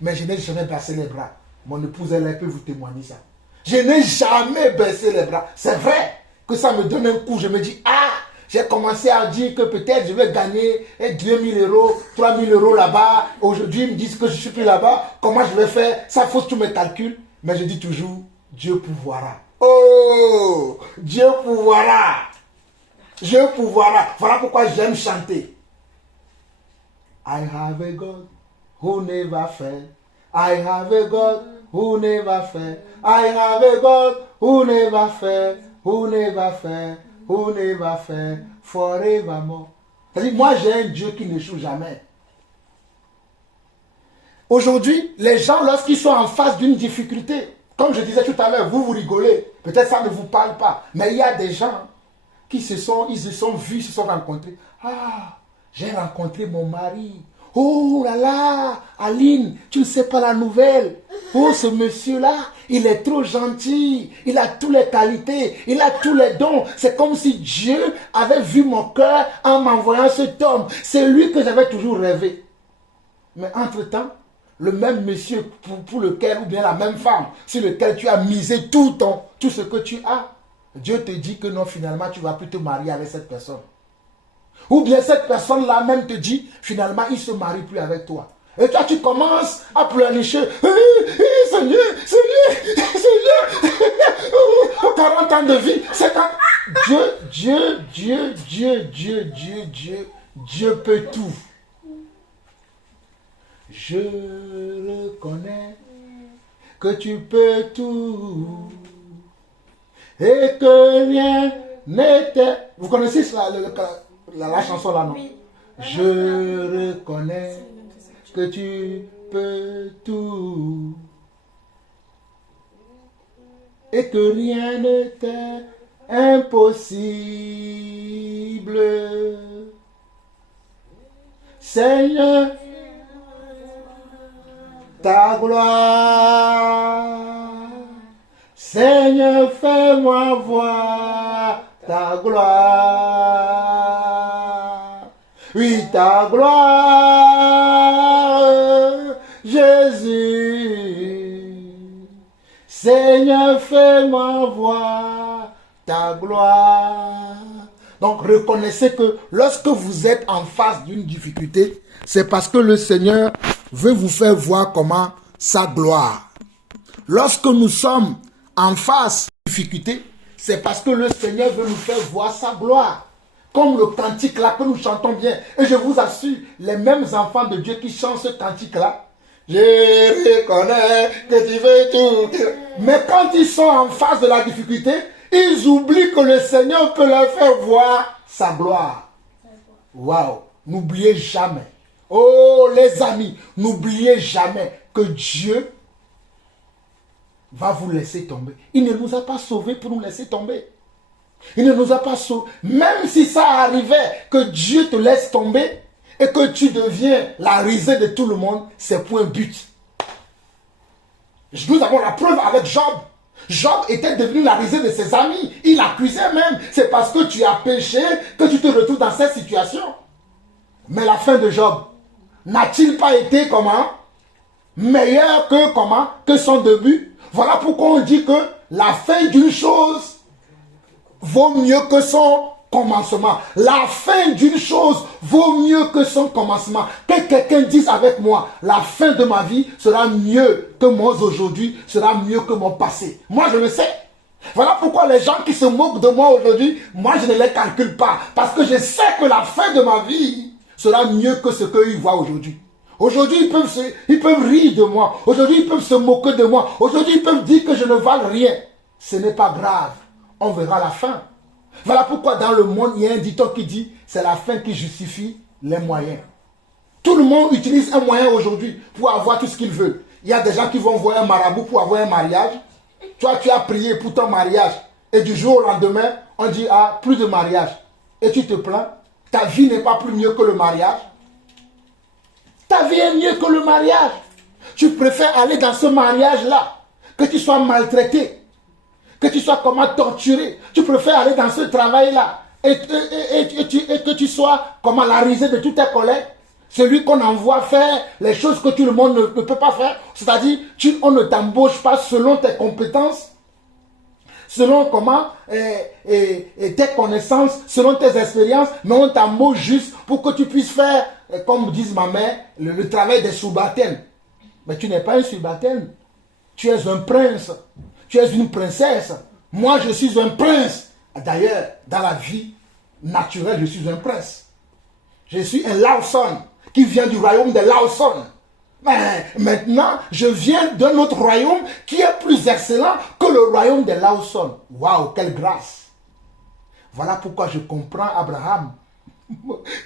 Mais je n'ai jamais baissé les bras. Mon épouse, elle peut vous témoigner ça. Je n'ai jamais baissé les bras. C'est vrai que ça me donne un coup. Je me dis, ah, j'ai commencé à dire que peut-être je vais gagner 2000 euros, 3000 euros là-bas. Aujourd'hui, ils me disent que je ne suis plus là-bas. Comment je vais faire? Ça fausse tous mes calculs. Mais je dis toujours, Dieu pourvoira. Oh, Dieu pourvoira. Dieu pourvoira. Voilà pourquoi j'aime chanter. I have a God who never fail. I have a God who never fail. I have a God who never fail. Who never fail. Who never fail. Forevermore. C'est-à-dire, moi j'ai un Dieu qui n'échoue jamais. Aujourd'hui, les gens, lorsqu'ils sont en face d'une difficulté, comme je disais tout à l'heure, vous rigolez. Peut-être ça ne vous parle pas. Mais il y a des gens qui ils se sont vus, se sont rencontrés. Ah, j'ai rencontré mon mari. Oh là là, Aline, tu ne sais pas la nouvelle. Oh, ce monsieur-là, il est trop gentil. Il a toutes les qualités. Il a tous les dons. C'est comme si Dieu avait vu mon cœur en m'envoyant cet homme. C'est lui que j'avais toujours rêvé. Mais entre-temps, le même monsieur pour lequel, ou bien la même femme, sur lequel tu as misé tout ce que tu as, Dieu te dit que non, finalement, tu ne vas plus te marier avec cette personne. Ou bien cette personne-là même te dit, finalement, il ne se marie plus avec toi. Et toi, tu commences à pleurnicher. Seigneur, 40 ans de vie. C'est quand Dieu peut tout. Je reconnais que tu peux tout. Et que rien n'était... Vous connaissez la chanson là, non? Oui. Je reconnais que tu peux tout. Et que rien n'était impossible. Seigneur, ta gloire. Seigneur, fais-moi voir ta gloire. ta gloire, Jésus. Seigneur, fais-moi voir ta gloire. Donc reconnaissez que lorsque vous êtes en face d'une difficulté, c'est parce que le Seigneur veut vous faire voir comment sa gloire. Lorsque nous sommes en face d'une difficulté, c'est parce que le Seigneur veut nous faire voir sa gloire. Comme le cantique là que nous chantons bien. Et je vous assure, les mêmes enfants de Dieu qui chantent ce cantique là, je reconnais que tu veux tout. Mais quand ils sont en face de la difficulté, ils oublient que le Seigneur peut leur faire voir sa gloire. Waouh! N'oubliez jamais. Oh les amis, n'oubliez jamais que Dieu va vous laisser tomber. Il ne nous a pas sauvés pour nous laisser tomber. Il ne nous a pas sauvés. Même si ça arrivait que Dieu te laisse tomber et que tu deviens la risée de tout le monde, c'est pour un but. Nous avons la preuve avec Job. Job était devenu la risée de ses amis. Il accusait même. C'est parce que tu as péché que tu te retrouves dans cette situation. Mais la fin de Job n'a-t-il pas été comment? Meilleur que comment? Que son début. Voilà pourquoi on dit que la fin d'une chose vaut mieux que son commencement. La fin d'une chose vaut mieux que son commencement. Que quelqu'un dise avec moi, la fin de ma vie sera mieux que mon aujourd'hui, sera mieux que mon passé. Moi, je le sais. Voilà pourquoi les gens qui se moquent de moi aujourd'hui, moi, je ne les calcule pas. Parce que je sais que la fin de ma vie sera mieux que ce qu'ils voient aujourd'hui. Aujourd'hui, ils peuvent rire de moi. Aujourd'hui, ils peuvent se moquer de moi. Aujourd'hui, ils peuvent dire que je ne vale rien. Ce n'est pas grave. On verra la fin. Voilà pourquoi dans le monde, il y a un dicton qui dit c'est la fin qui justifie les moyens. Tout le monde utilise un moyen aujourd'hui pour avoir tout ce qu'il veut. Il y a des gens qui vont voir un marabout pour avoir un mariage. Toi, tu as prié pour ton mariage. Et du jour au lendemain, on dit ah, plus de mariage. Et tu te plains. Ta vie n'est pas plus mieux que le mariage. Ta vie est mieux que le mariage. Tu préfères aller dans ce mariage-là, que tu sois maltraité, que tu sois comment torturé. Tu préfères aller dans ce travail-là et que tu sois comment la risée de tous tes collègues. Celui qu'on envoie faire les choses que tout le monde ne peut pas faire. C'est-à-dire, on ne t'embauche pas selon tes compétences, selon comment tes connaissances, selon tes expériences, mais on t'embauche juste pour que tu puisses faire, comme disent ma mère, le travail des subalternes. Mais tu n'es pas un subalterne. Tu es un prince. Tu es une princesse. Moi, je suis un prince. D'ailleurs, dans la vie naturelle, je suis un prince. Je suis un Lawson qui vient du royaume de Lawson. Mais maintenant, je viens d'un autre royaume qui est plus excellent que le royaume de Lawson. Waouh, quelle grâce! Voilà pourquoi je comprends Abraham,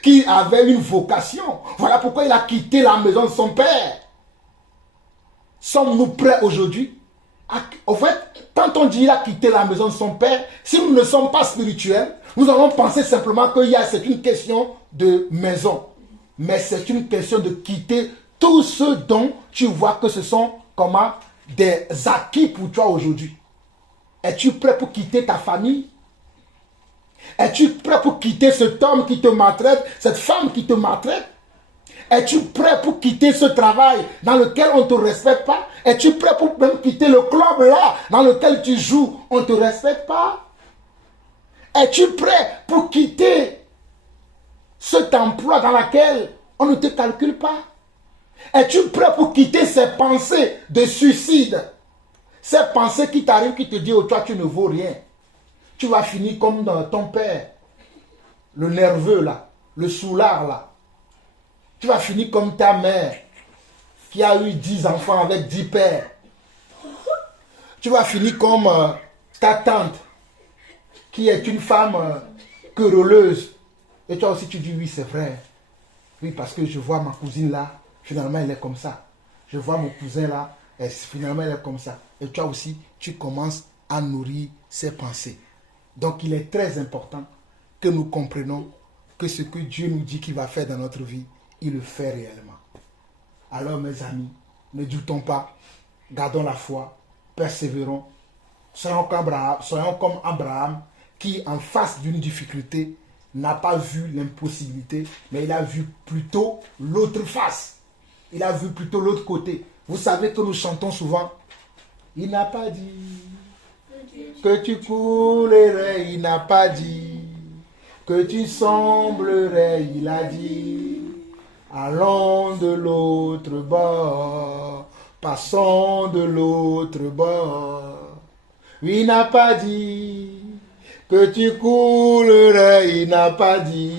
qui avait une vocation. Voilà pourquoi il a quitté la maison de son père. Sommes-nous prêts aujourd'hui? En fait, quand on dit qu'il a quitté la maison de son père, si nous ne sommes pas spirituels, nous allons penser simplement que c'est une question de maison. Mais c'est une question de quitter tout ce dont tu vois que ce sont comment des acquis pour toi aujourd'hui. Es-tu prêt pour quitter ta famille? Es-tu prêt pour quitter cet homme qui te maltraite, cette femme qui te maltraite? Es-tu prêt pour quitter ce travail dans lequel on ne te respecte pas? Es-tu prêt pour même quitter le club là dans lequel tu joues, on ne te respecte pas? Es-tu prêt pour quitter cet emploi dans lequel on ne te calcule pas? Es-tu prêt pour quitter ces pensées de suicide? Ces pensées qui t'arrivent, qui te disent, oh, toi tu ne vaux rien. Tu vas finir comme ton père, le nerveux là, le soulard là. Tu vas finir comme ta mère, qui a eu 10 enfants avec 10 pères. Tu vas finir comme ta tante, qui est une femme querelleuse. Et toi aussi tu dis, oui c'est vrai. Oui, parce que je vois ma cousine là, finalement elle est comme ça. Je vois mon cousin là, et finalement elle est comme ça. Et toi aussi, tu commences à nourrir ces pensées. Donc il est très important que nous comprenions que ce que Dieu nous dit qu'il va faire dans notre vie, il le fait réellement. Alors mes amis, ne doutons pas, gardons la foi, persévérons, soyons comme Abraham qui en face d'une difficulté n'a pas vu l'impossibilité, mais il a vu plutôt l'autre face. Il a vu plutôt l'autre côté. Vous savez que nous chantons souvent. Il n'a pas dit que tu coulerais, il n'a pas dit que tu semblerais, il a dit. Allons de l'autre bord, passons de l'autre bord. Il n'a pas dit que tu coulerais, il n'a pas dit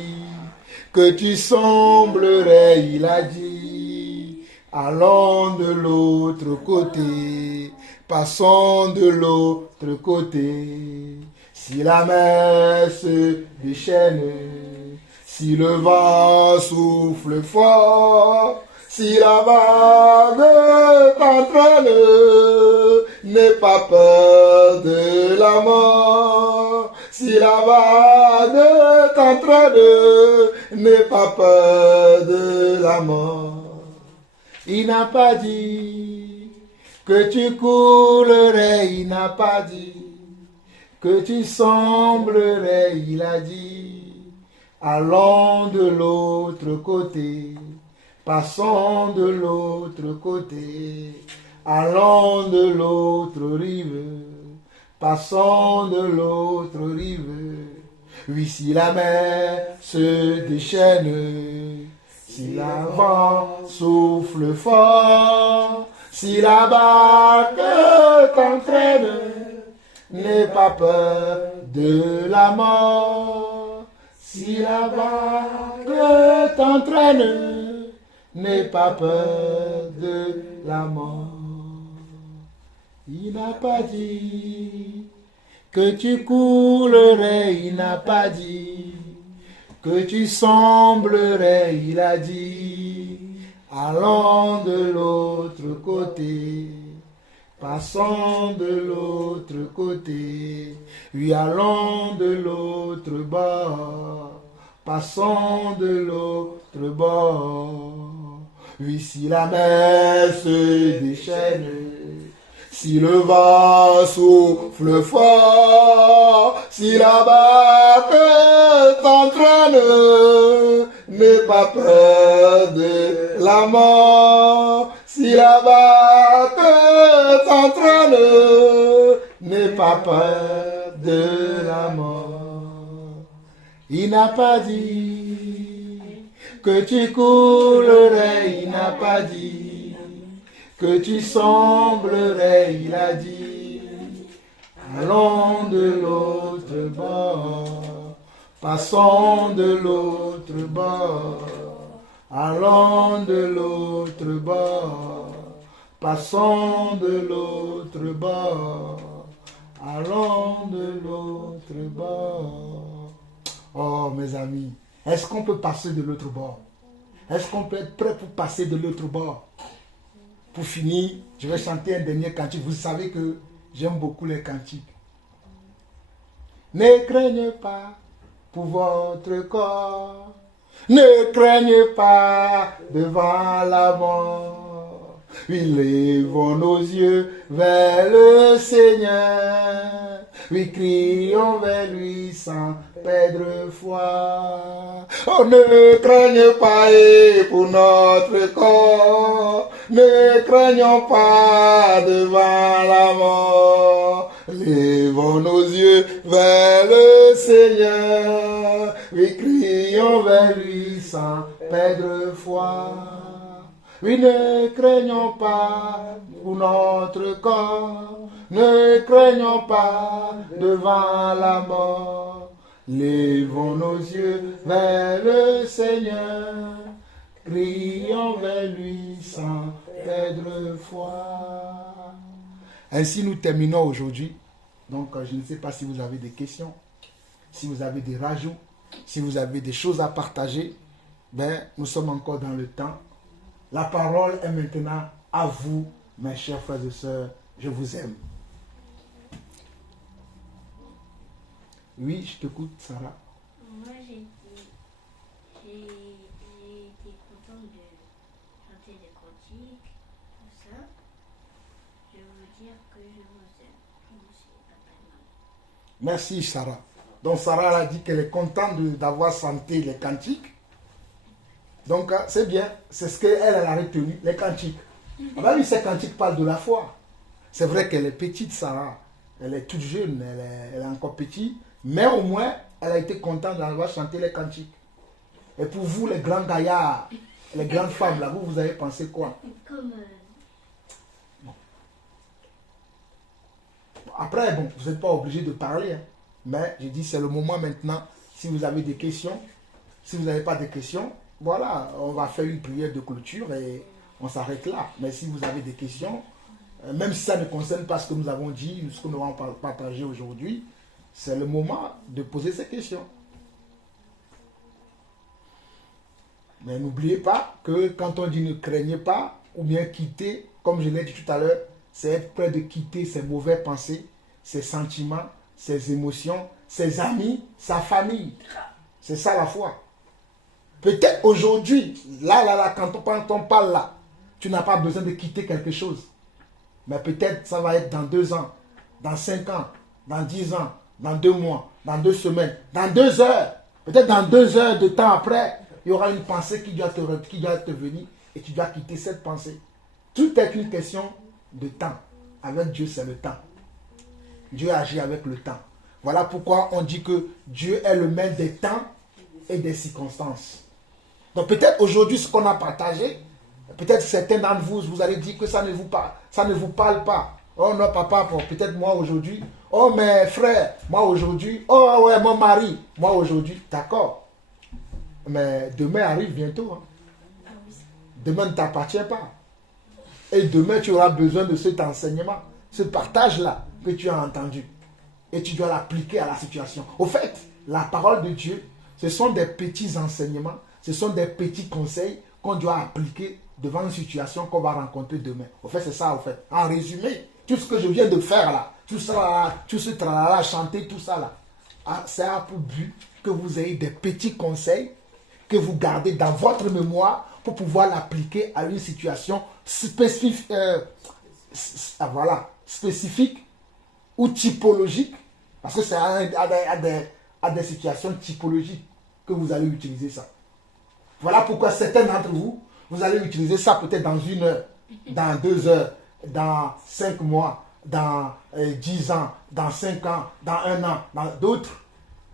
que tu semblerais, il a dit. Allons de l'autre côté, passons de l'autre côté. Si la mer se déchaîne, si le vent souffle fort, si la vague t'entraîne, n'aie pas peur de la mort. Si la vague t'entraîne, n'aie pas peur de la mort. Il n'a pas dit que tu coulerais, il n'a pas dit que tu semblerais, il a dit. Allons de l'autre côté, passons de l'autre côté, allons de l'autre rive, passons de l'autre rive. Oui, si la mer se déchaîne, si la vent souffle fort, si la barque t'entraîne, n'aie pas peur de la mort. Si la vague t'entraîne, n'aie pas peur de la mort. Il n'a pas dit que tu coulerais, il n'a pas dit que tu semblerais, il a dit. Allons de l'autre côté, passons de l'autre côté. Oui, allons de l'autre bord, passons de l'autre bord. Oui, si la mer se déchaîne, si le vent souffle fort, si la barque t'entraîne, n'aie pas peur de la mort. Si la barque t'entraîne, n'aie pas peur de la mort. Il n'a pas dit que tu coulerais, il n'a pas dit que tu semblerais, il a dit. Allons de l'autre bord, passons de l'autre bord. Allons de l'autre bord, passons de l'autre bord, allons de l'autre bord. Oh mes amis, est-ce qu'on peut passer de l'autre bord? Est-ce qu'on peut être prêt pour passer de l'autre bord? Pour finir, je vais chanter un dernier cantique. Vous savez que j'aime beaucoup les cantiques. Ne craignez pas pour votre corps. Ne craignez pas devant la mort. Oui, levons nos yeux vers le Seigneur. Oui, crions vers lui sans perdre foi. Oh, ne craignez pas pour notre corps. Ne craignons pas devant la mort. Levons nos yeux vers le Seigneur. Oui, crions vers lui sans perdre foi. Oui, ne craignons pas pour notre corps. Ne craignons pas devant la mort. Levons nos yeux vers le Seigneur. Crions vers lui sans perdre foi. Ainsi nous terminons aujourd'hui. Donc je ne sais pas si vous avez des questions, si vous avez des rajouts, si vous avez des choses à partager. Nous sommes encore dans le temps. La parole est maintenant à vous, mes chers frères et sœurs. Je vous aime. Oui, je t'écoute, Sarah. Moi, j'ai été contente de chanter des cantiques, tout ça. Je veux dire que je vous aime. Je suis papa et maman. Merci, Sarah. Donc Sarah elle a dit qu'elle est contente d'avoir chanté les cantiques. Donc c'est bien, c'est ce qu'elle a retenu, les cantiques. Ah bah oui, ces cantiques parlent de la foi. C'est vrai qu'elle est petite, Sarah. Elle est toute jeune, elle est encore petite. Mais au moins, elle a été contente d'avoir chanté les cantiques. Et pour vous, les grands gaillards, les grandes femmes, là, vous avez pensé quoi? Comme Après, bon, vous n'êtes pas obligé de parler. Hein. Mais je dis, c'est le moment maintenant. Si vous avez des questions, si vous n'avez pas de questions, voilà, on va faire une prière de clôture et on s'arrête là. Mais si vous avez des questions, même si ça ne concerne pas ce que nous avons dit, ce que nous avons partagé aujourd'hui, c'est le moment de poser ces questions. Mais n'oubliez pas que quand on dit ne craignez pas, ou bien quitter, comme je l'ai dit tout à l'heure, c'est être prêt de quitter ses mauvaises pensées, ses sentiments, ses émotions, ses amis, sa famille. C'est ça la foi. Peut-être aujourd'hui, là, quand on parle là, tu n'as pas besoin de quitter quelque chose. Mais peut-être ça va être dans 2 ans, dans 5 ans, dans 10 ans, dans 2 mois, dans 2 semaines, dans 2 heures. Peut-être dans 2 heures de temps après, il y aura une pensée qui doit te venir et tu dois quitter cette pensée. Tout est une question de temps. Avec Dieu, c'est le temps. Dieu agit avec le temps. Voilà pourquoi on dit que Dieu est le maître des temps et des circonstances. Donc peut-être aujourd'hui, ce qu'on a partagé, peut-être certains d'entre vous, vous allez dire que ça ne vous parle pas. Oh non, papa, peut-être moi aujourd'hui. Oh mes frères, moi aujourd'hui. Oh ouais, mon mari, moi aujourd'hui. D'accord. Mais demain arrive bientôt. Hein. Demain ne t'appartient pas. Et demain, tu auras besoin de cet enseignement, ce partage-là que tu as entendu. Et tu dois l'appliquer à la situation. Au fait, la parole de Dieu, ce sont des petits enseignements, ce sont des petits conseils qu'on doit appliquer devant une situation qu'on va rencontrer demain. Au fait, c'est ça, au fait. En résumé, tout ce que je viens de faire là, tout ça là, tout ce tralala, chanter, tout ça là, ça a pour but que vous ayez des petits conseils que vous gardez dans votre mémoire pour pouvoir l'appliquer à une situation spécifique, spécifique ou typologique, parce que c'est à des situations typologiques que vous allez utiliser ça. Voilà pourquoi certains d'entre vous, vous allez utiliser ça peut-être dans 1 heure, dans 2 heures, dans 5 mois, dans 10 ans, dans 5 ans, dans 1 an, dans d'autres.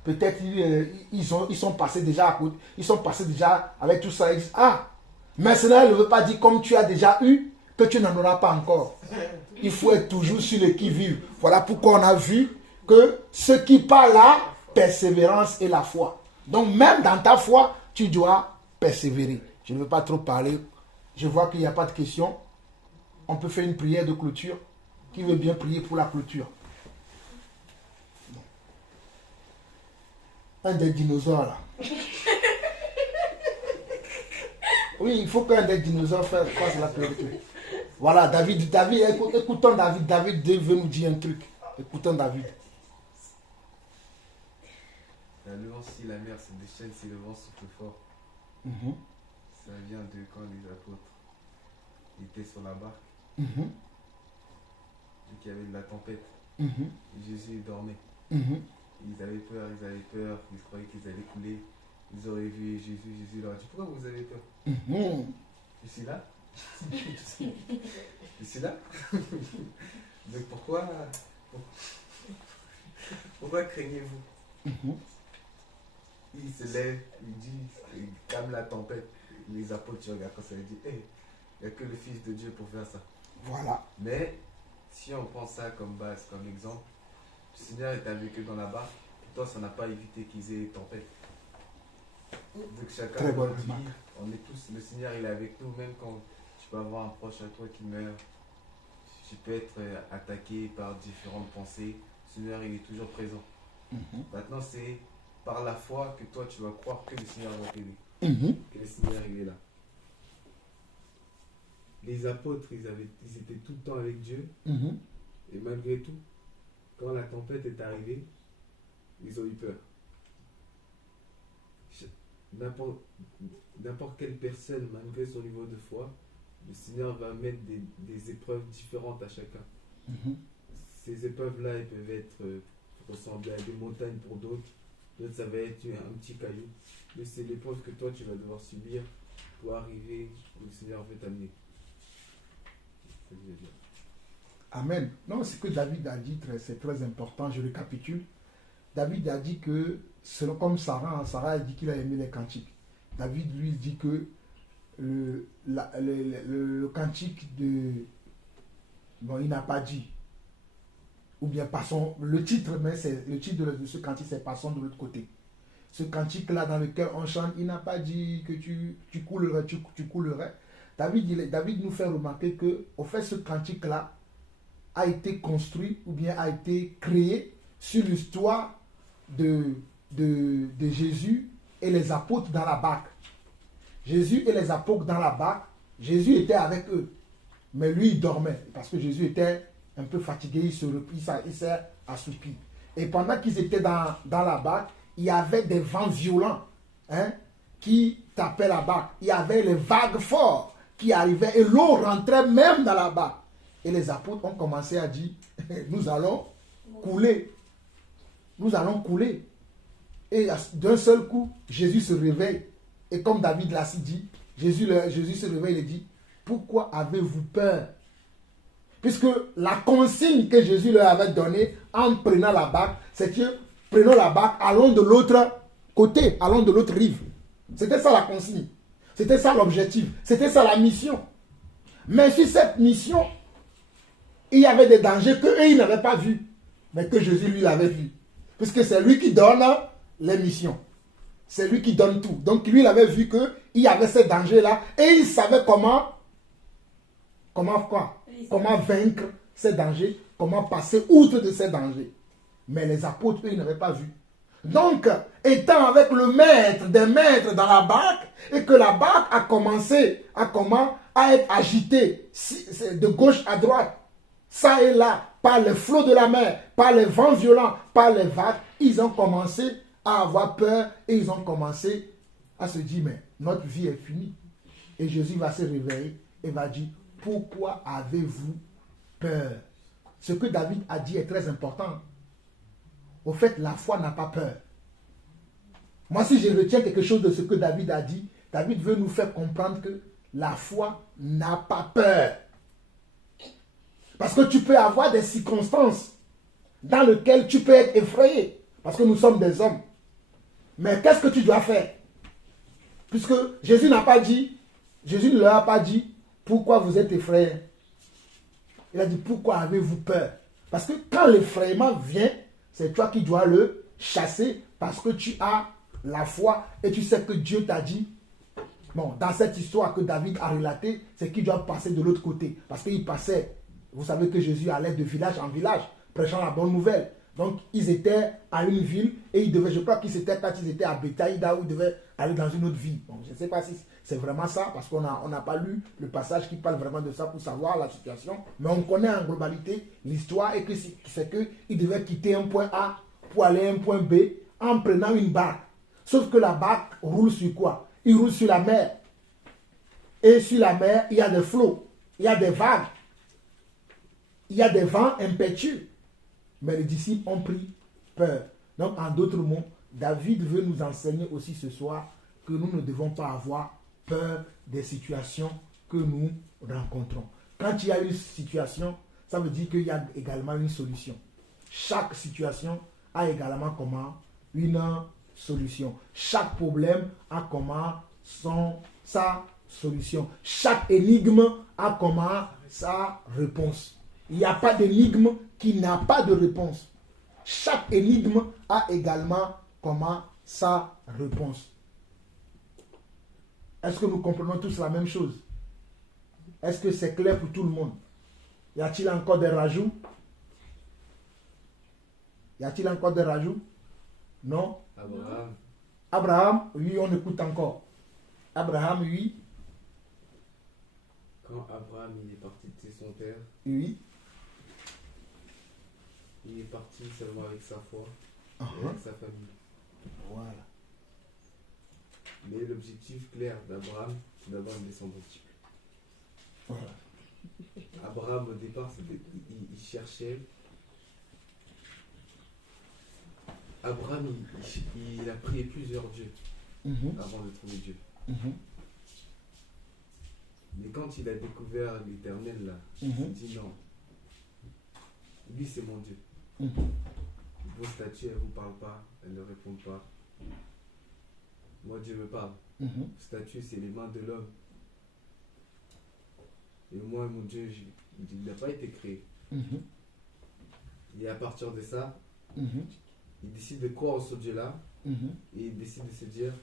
Peut-être ils sont passés déjà à côté, ils sont passés déjà avec tout ça. Ils disent, ah, mais cela ne veut pas dire comme tu as déjà eu, que tu n'en auras pas encore. Il faut être toujours sur le qui-vive. Voilà pourquoi on a vu que ce qui parle là, persévérance et la foi. Donc même dans ta foi, tu dois persévérer. Je ne veux pas trop parler. Je vois qu'il n'y a pas de questions. On peut faire une prière de clôture. Qui veut bien prier pour la clôture? Un des dinosaures là. Oui, il faut qu'un des dinosaures fasse la clôture. Voilà, David, écoutons David. David veut nous dire un truc. Écoutons David. La nuance si la mer se déchaîne, si le vent souffle fort. Mhm. Ça vient de quand les apôtres étaient sur la barque. Mhm. Et qu'il y avait de la tempête. Mhm. Et Jésus dormait. Mhm. Ils avaient peur, ils croyaient qu'ils allaient couler. Ils auraient vu Jésus, Jésus leur a dit, pourquoi vous avez peur? Mhm. Je suis là. Je suis là. Donc pourquoi craignez-vous? Mhm. Il se lève, il dit, il calme la tempête. Les apôtres, tu regardes comme ça, il dit, hey, il n'y a que le Fils de Dieu pour faire ça. Voilà. Mais si on prend ça comme base, comme exemple, le Seigneur est avec eux dans la barque, toi ça n'a pas évité qu'ils aient tempête. Donc chacun Très de bonne notre vie, remarque. on est tous, le Seigneur il est avec nous, même quand tu peux avoir un proche à toi qui meurt, tu peux être attaqué par différentes pensées, le Seigneur il est toujours présent. Mhm. Maintenant c'est par la foi que toi tu vas croire que le Seigneur va t'aider, Mhm. que le Seigneur il est là. Les apôtres ils étaient tout le temps avec Dieu, Mhm. et malgré tout, quand la tempête est arrivée, ils ont eu peur. N'importe quelle personne, malgré son niveau de foi, le Seigneur va mettre des épreuves différentes à chacun. Mhm. Ces épreuves-là, elles peuvent être ressembler à des montagnes pour d'autres. D'autres, ça va être un petit caillou. Mais c'est l'épreuve que toi, tu vas devoir subir pour arriver où le Seigneur veut t'amener. C'est ce que je veux dire. Amen. Non, ce que David a dit, c'est très important. Je récapitule. David a dit que, selon comme Sarah, Sarah a dit qu'il a aimé les cantiques. David, lui, dit que le cantique de... Bon, il n'a pas dit. Ou bien passons... Le titre, mais c'est le titre de ce cantique, c'est passons de l'autre côté. Ce cantique-là dans lequel on chante, il n'a pas dit que tu coulerais, tu coulerais. David nous fait remarquer que, au fait, ce cantique-là a été construit ou bien a été créé sur l'histoire de Jésus et les apôtres dans la barque. Jésus et les apôtres dans la barque, Jésus était avec eux. Mais lui, il dormait parce que Jésus était un peu fatigué, il s'est assoupi. Et pendant qu'ils étaient dans la barque, il y avait des vents violents qui tapaient la barque. Il y avait les vagues fortes qui arrivaient et l'eau rentrait même dans la barque. Et les apôtres ont commencé à dire, nous allons couler. Nous allons couler. Et d'un seul coup, Jésus se réveille. Et comme David l'a dit, Jésus se réveille et dit, pourquoi avez-vous peur? Puisque la consigne que Jésus leur avait donnée en prenant la barque, c'est que prenons la barque, allons de l'autre côté, allons de l'autre rive. C'était ça la consigne. C'était ça l'objectif. C'était ça la mission. Mais sur cette mission, il y avait des dangers qu'eux, ils n'avaient pas vus, mais que Jésus, lui, l'avait vu. Puisque c'est lui qui donne les missions. C'est lui qui donne tout. Donc, lui, il avait vu qu'il y avait ces dangers-là et il savait comment vaincre ces dangers, comment passer outre de ces dangers. Mais les apôtres, eux, ils n'avaient pas vu. Donc, étant avec le maître des maîtres dans la barque, et que la barque a commencé à être agitée de gauche à droite, ça et là, par les flots de la mer, par les vents violents, par les vagues, ils ont commencé à avoir peur et ils ont commencé à se dire, mais notre vie est finie. Et Jésus va se réveiller et va dire, pourquoi avez-vous peur? Ce que David a dit est très important. Au fait, la foi n'a pas peur. Moi, si je retiens quelque chose de ce que David a dit, David veut nous faire comprendre que la foi n'a pas peur. Parce que tu peux avoir des circonstances dans lesquelles tu peux être effrayé. Parce que nous sommes des hommes. Mais qu'est-ce que tu dois faire? Puisque Jésus n'a pas dit, Jésus ne leur a pas dit, pourquoi vous êtes effrayés? Il a dit, pourquoi avez-vous peur? Parce que quand l'effrayement vient, c'est toi qui dois le chasser parce que tu as la foi et tu sais que Dieu t'a dit. Bon, dans cette histoire que David a relatée, c'est qu'il doit passer de l'autre côté. Parce qu'il passait, vous savez que Jésus allait de village en village, prêchant la bonne nouvelle. Donc, ils étaient à une ville et je crois qu'ils étaient quand ils étaient à Bethsaïda où ils devaient aller dans une autre ville. Bon, je ne sais pas si c'est vraiment ça, parce qu'on n'a pas lu le passage qui parle vraiment de ça pour savoir la situation. Mais on connaît en globalité l'histoire et que c'est qu'ils devaient quitter un point A pour aller à un point B en prenant une barque. Sauf que la barque roule sur quoi? Il roule sur la mer. Et sur la mer, il y a des flots, il y a des vagues, il y a des vents impétueux. Mais les disciples ont pris peur. Donc, en d'autres mots, David veut nous enseigner aussi ce soir que nous ne devons pas avoir peur des situations que nous rencontrons. Quand il y a une situation, ça veut dire qu'il y a également une solution. Chaque situation a également comment une solution. Chaque problème a comment sa solution. Chaque énigme a comment sa réponse. Il n'y a pas d'énigme qui n'a pas de réponse. Chaque énigme a également comment sa réponse. Est-ce que nous comprenons tous la même chose? Est-ce que c'est clair pour tout le monde? Y a-t-il encore des rajouts? Y a-t-il encore des rajouts? Non? Abraham, oui, on écoute encore. Abraham, oui. Quand Abraham il est parti de son père, Oui. il est parti seulement avec sa foi et avec sa famille. Voilà. Mais l'objectif clair d'Abraham, c'est d'avoir une descendance. Voilà. Abraham, au départ, il cherchait Abraham, il a prié plusieurs dieux Mhm. avant de trouver Dieu. Mhm. Mais quand il a découvert l'Éternel, là, il s'est Mhm. dit non, lui c'est mon Dieu. Mhm. Vos statues, elles ne vous parlent pas, elles ne répondent pas. Moi, Dieu me parle. Mhm. Vos statues, c'est les mains de l'homme. Et moi, mon Dieu, il n'a pas été créé. Mhm. Et à partir de ça, Mhm. il décide de croire en ce Dieu-là. Mhm. Et il décide de se dire,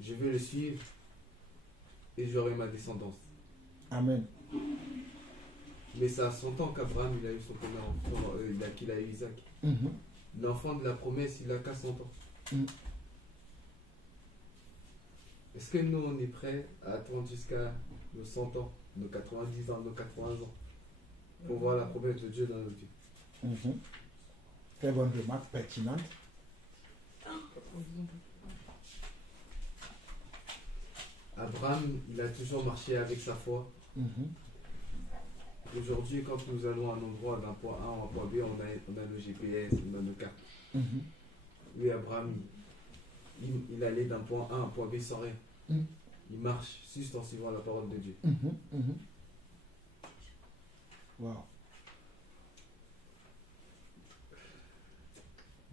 je vais le suivre et j'aurai ma descendance. Amen. Mais ça a 100 ans qu'Abraham il a eu son premier enfant, qu'il a eu Isaac. Mhm. L'enfant de la promesse, il a qu'à 100 ans. Mm. Est-ce que nous, on est prêts à attendre jusqu'à nos 100 ans, nos 90 ans, nos 80 ans, pour voir la promesse de Dieu dans nos vies? Mhm. Très bonne remarque, pertinente. Abraham, il a toujours marché avec sa foi. Mhm. Aujourd'hui, quand nous allons à un endroit d'un point A à un point B, on a le GPS, on a nos cartes. Mhm. Lui, Abraham, il allait d'un point A à un point B sans rien. Mm. Il marche juste en suivant la parole de Dieu. Mhm. Mhm. Wow.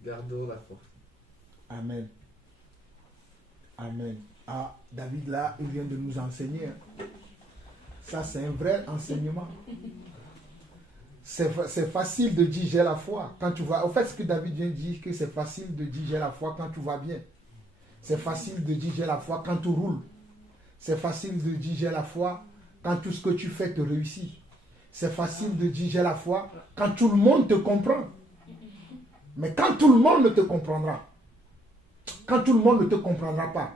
Gardons la foi. Amen. Amen. Ah, David, là, il vient de nous enseigner. Ça, c'est un vrai enseignement. C'est facile de dire j'ai la foi quand tu vas. Au fait, ce que David vient de dire, que c'est facile de dire j'ai la foi quand tu vas bien. C'est facile de dire j'ai la foi quand tu roules. C'est facile de dire j'ai la foi quand tout ce que tu fais te réussit. C'est facile de dire j'ai la foi quand tout le monde te comprend. Mais quand tout le monde ne te comprendra, quand tout le monde ne te comprendra pas,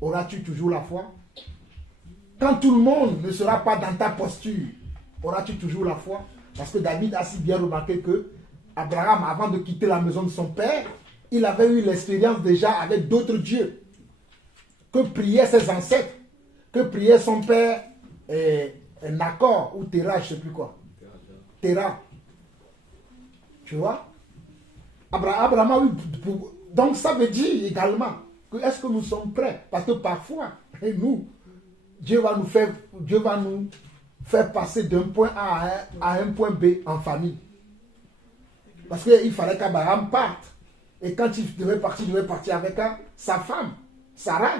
auras-tu toujours la foi? Quand tout le monde ne sera pas dans ta posture, auras-tu toujours la foi? Parce que David a si bien remarqué que Abraham, avant de quitter la maison de son père, il avait eu l'expérience déjà avec d'autres dieux que priaient ses ancêtres, que priait son père Nacor ou Terah, je ne sais plus quoi. Terah. Tu vois? Abraham a eu... Donc ça veut dire également que est-ce que nous sommes prêts? Parce que parfois, nous, Dieu va nous faire passer d'un point A à un point B en famille. Parce qu'il fallait qu'Abraham parte. Et quand il devait partir avec sa femme, Sarah.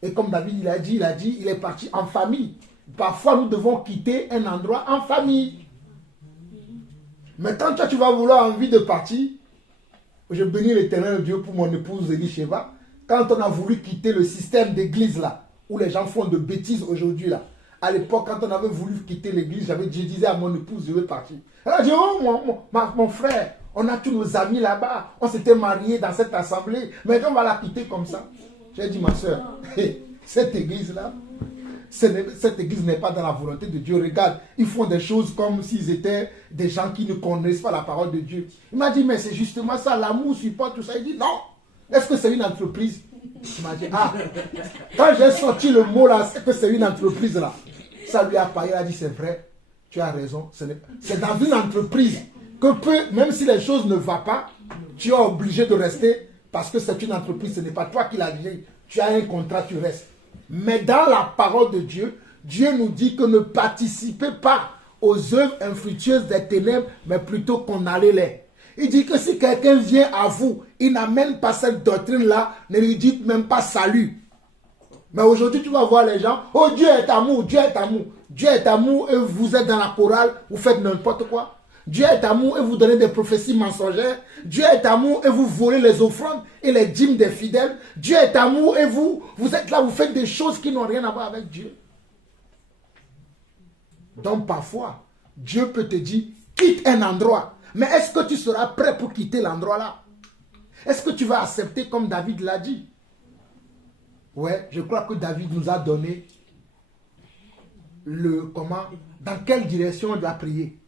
Et comme David il est parti en famille. Parfois, nous devons quitter un endroit en famille. Mais quand tu vas vouloir envie de partir, je bénis l'Éternel Dieu pour mon épouse Elisheva. Quand on a voulu quitter le système d'église là, où les gens font de bêtises aujourd'hui là, à l'époque, quand on avait voulu quitter l'église, je disais à mon épouse, je vais partir. Elle a dit, oh mon frère, on a tous nos amis là-bas, on s'était mariés dans cette assemblée, mais on va la quitter comme ça. J'ai dit, ma soeur, cette église là, cette église n'est pas dans la volonté de Dieu. Regarde, ils font des choses comme s'ils étaient des gens qui ne connaissent pas la parole de Dieu. Il m'a dit, mais c'est justement ça, l'amour support tout ça. Il dit, non, est-ce que c'est une entreprise? Il m'a dit, ah, quand j'ai sorti le mot là, c'est que c'est une entreprise là. Ça lui a parlé, il a dit, c'est vrai, tu as raison. C'est dans une entreprise que même si les choses ne vont pas, tu es obligé de rester parce que c'est une entreprise, ce n'est pas toi qui l'as dit. Tu as un contrat, tu restes. Mais dans la parole de Dieu, Dieu nous dit que ne participez pas aux œuvres infructueuses des ténèbres, mais plutôt qu'on allait les. Il dit que si quelqu'un vient à vous, il n'amène pas cette doctrine-là, ne lui dites même pas salut. Mais aujourd'hui, tu vas voir les gens, oh Dieu est amour, Dieu est amour. Dieu est amour et vous êtes dans la chorale, vous faites n'importe quoi. Dieu est amour et vous donnez des prophéties mensongères. Dieu est amour et vous volez les offrandes et les dîmes des fidèles. Dieu est amour et vous êtes là, vous faites des choses qui n'ont rien à voir avec Dieu. Donc parfois, Dieu peut te dire, quitte un endroit. Mais est-ce que tu seras prêt pour quitter l'endroit là? Est-ce que tu vas accepter comme David l'a dit? Ouais, je crois que David nous a donné dans quelle direction on doit prier.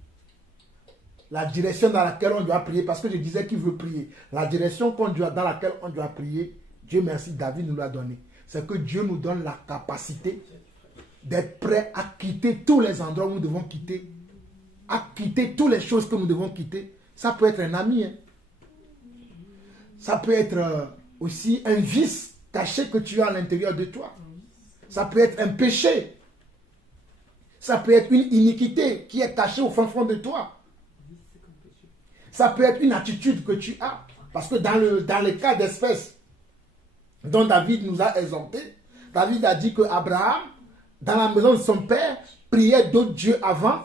La direction dans laquelle on doit prier, parce que je disais qu'il veut prier. La direction dans laquelle on doit prier, Dieu merci, David nous l'a donné. C'est que Dieu nous donne la capacité d'être prêt à quitter tous les endroits où nous devons quitter, à quitter toutes les choses que nous devons quitter. Ça peut être un ami, hein. Ça peut être aussi un vice caché que tu as à l'intérieur de toi. Ça peut être un péché. Ça peut être une iniquité qui est cachée au fin fond de toi. Ça peut être une attitude que tu as. Parce que dans le cas d'espèce dont David nous a exemptés, David a dit que Abraham, dans la maison de son père, priait d'autres dieux avant.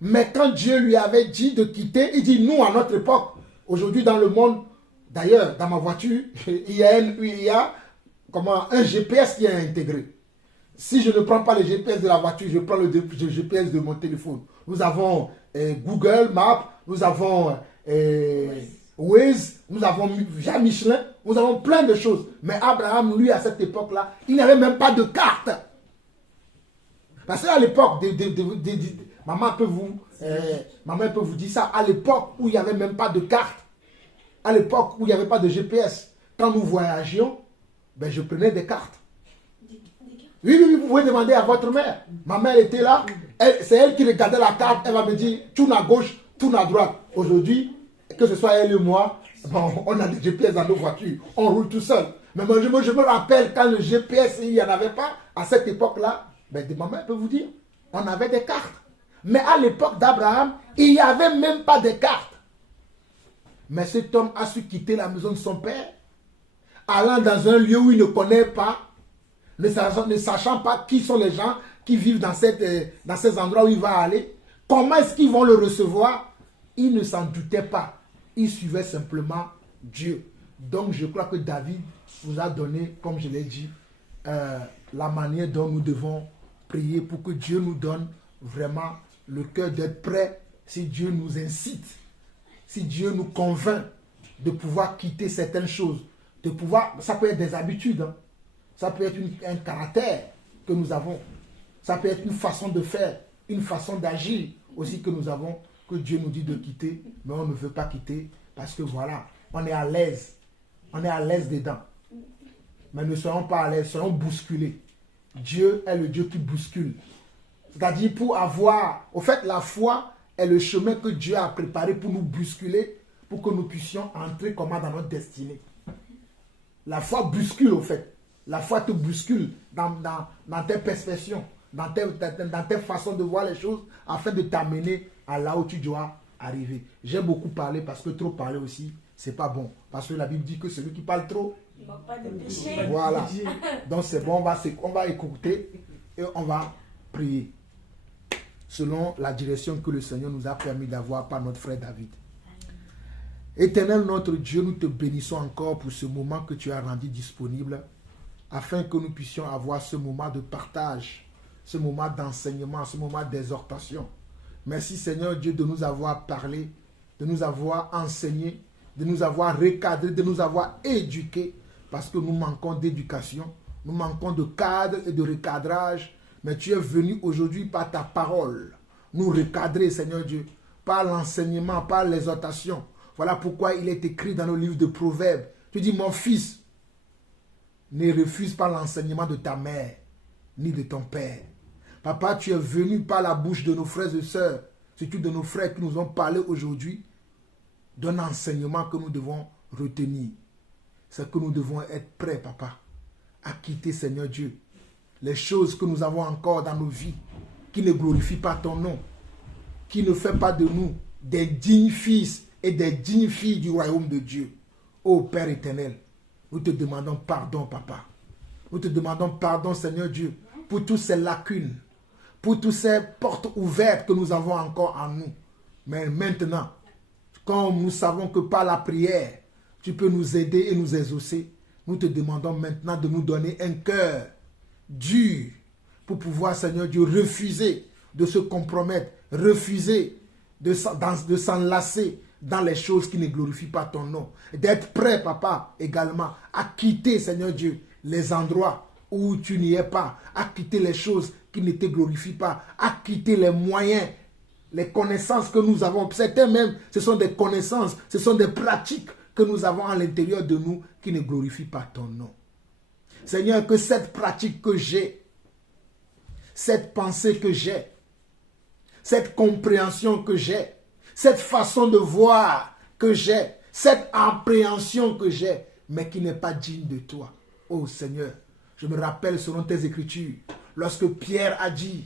Mais quand Dieu lui avait dit de quitter, il dit, nous, à notre époque, aujourd'hui dans le monde, d'ailleurs, dans ma voiture, il y a un GPS qui est intégré. Si je ne prends pas le GPS de la voiture, je prends le GPS de mon téléphone. Nous avons Google Maps, nous avons Waze, nous avons Jean Michelin, nous avons plein de choses. Mais Abraham, lui, à cette époque-là, il n'avait même pas de carte. Parce qu'à l'époque, maman peut vous dire ça, à l'époque où il n'y avait même pas de carte, à l'époque où il n'y avait pas de GPS, quand nous voyagions, ben, je prenais des cartes. Oui, vous pouvez demander à votre mère. Ma mère était là, c'est elle qui regardait la carte, elle va me dire, tourne à gauche, tourne à droite. Aujourd'hui, que ce soit elle et moi, bon, on a des GPS dans nos voitures, on roule tout seul. Mais moi, je me rappelle quand le GPS, il n'y en avait pas, à cette époque-là, ben, ma mère peut vous dire, on avait des cartes. Mais à l'époque d'Abraham, il n'y avait même pas de cartes. Mais cet homme a su quitter la maison de son père, allant dans un lieu où il ne connaît pas, ne sachant pas qui sont les gens qui vivent dans ces endroits où il va aller. Comment est-ce qu'ils vont le recevoir? Il ne s'en doutait pas. Il suivait simplement Dieu. Donc je crois que David vous a donné, comme je l'ai dit, la manière dont nous devons prier pour que Dieu nous donne vraiment le cœur d'être prêt si Dieu nous incite, si Dieu nous convainc de pouvoir quitter certaines choses, de pouvoir, ça peut être des habitudes, hein. Ça peut être un caractère que nous avons, ça peut être une façon de faire, une façon d'agir aussi que nous avons, que Dieu nous dit de quitter, mais on ne veut pas quitter parce que voilà, on est à l'aise dedans. Mais ne soyons pas à l'aise, soyons bousculés. Dieu est le Dieu qui bouscule. C'est-à-dire pour avoir, au fait, la foi est le chemin que Dieu a préparé pour nous bousculer, pour que nous puissions entrer comment dans notre destinée. La foi bouscule, au fait. La foi te bouscule dans tes perceptions, dans tes façons de voir les choses, afin de t'amener à là où tu dois arriver. J'ai beaucoup parlé parce que trop parler aussi, c'est pas bon. Parce que la Bible dit que celui qui parle trop, Il ne va pas de péché. voilà. Donc c'est bon, on va écouter et on va prier. Selon la direction que le Seigneur nous a permis d'avoir par notre frère David. Éternel notre Dieu, nous te bénissons encore pour ce moment que tu as rendu disponible, afin que nous puissions avoir ce moment de partage, ce moment d'enseignement, ce moment d'exhortation. Merci Seigneur Dieu de nous avoir parlé, de nous avoir enseigné, de nous avoir recadré, de nous avoir éduqués, parce que nous manquons d'éducation, nous manquons de cadre et de recadrage, mais tu es venu aujourd'hui par ta parole, nous recadrer Seigneur Dieu, par l'enseignement, par l'exhortation. Voilà pourquoi il est écrit dans le livre de Proverbes, tu dis mon fils, ne refuse pas l'enseignement de ta mère, ni de ton père. Papa, tu es venu par la bouche de nos frères et sœurs, surtout de nos frères qui nous ont parlé aujourd'hui, d'un enseignement que nous devons retenir. C'est que nous devons être prêts, papa, à quitter, Seigneur Dieu, les choses que nous avons encore dans nos vies, qui ne glorifient pas ton nom, qui ne fait pas de nous des dignes fils et des dignes filles du royaume de Dieu. Ô Père éternel, nous te demandons pardon, papa. Nous te demandons pardon, Seigneur Dieu, pour toutes ces lacunes, pour toutes ces portes ouvertes que nous avons encore en nous. Mais maintenant, comme nous savons que par la prière, tu peux nous aider et nous exaucer, nous te demandons maintenant de nous donner un cœur dur pour pouvoir, Seigneur Dieu, refuser de se compromettre, refuser de s'enlacer dans les choses qui ne glorifient pas ton nom. D'être prêt, papa, également, à quitter, Seigneur Dieu, les endroits où tu n'y es pas, à quitter les choses qui ne te glorifient pas, à quitter les moyens, les connaissances que nous avons. Certains même, ce sont des connaissances, ce sont des pratiques que nous avons à l'intérieur de nous qui ne glorifient pas ton nom. Seigneur, que cette pratique que j'ai, cette pensée que j'ai, cette compréhension que j'ai, cette façon de voir que j'ai, cette appréhension que j'ai, mais qui n'est pas digne de toi. Oh Seigneur, je me rappelle selon tes écritures, lorsque Pierre a dit,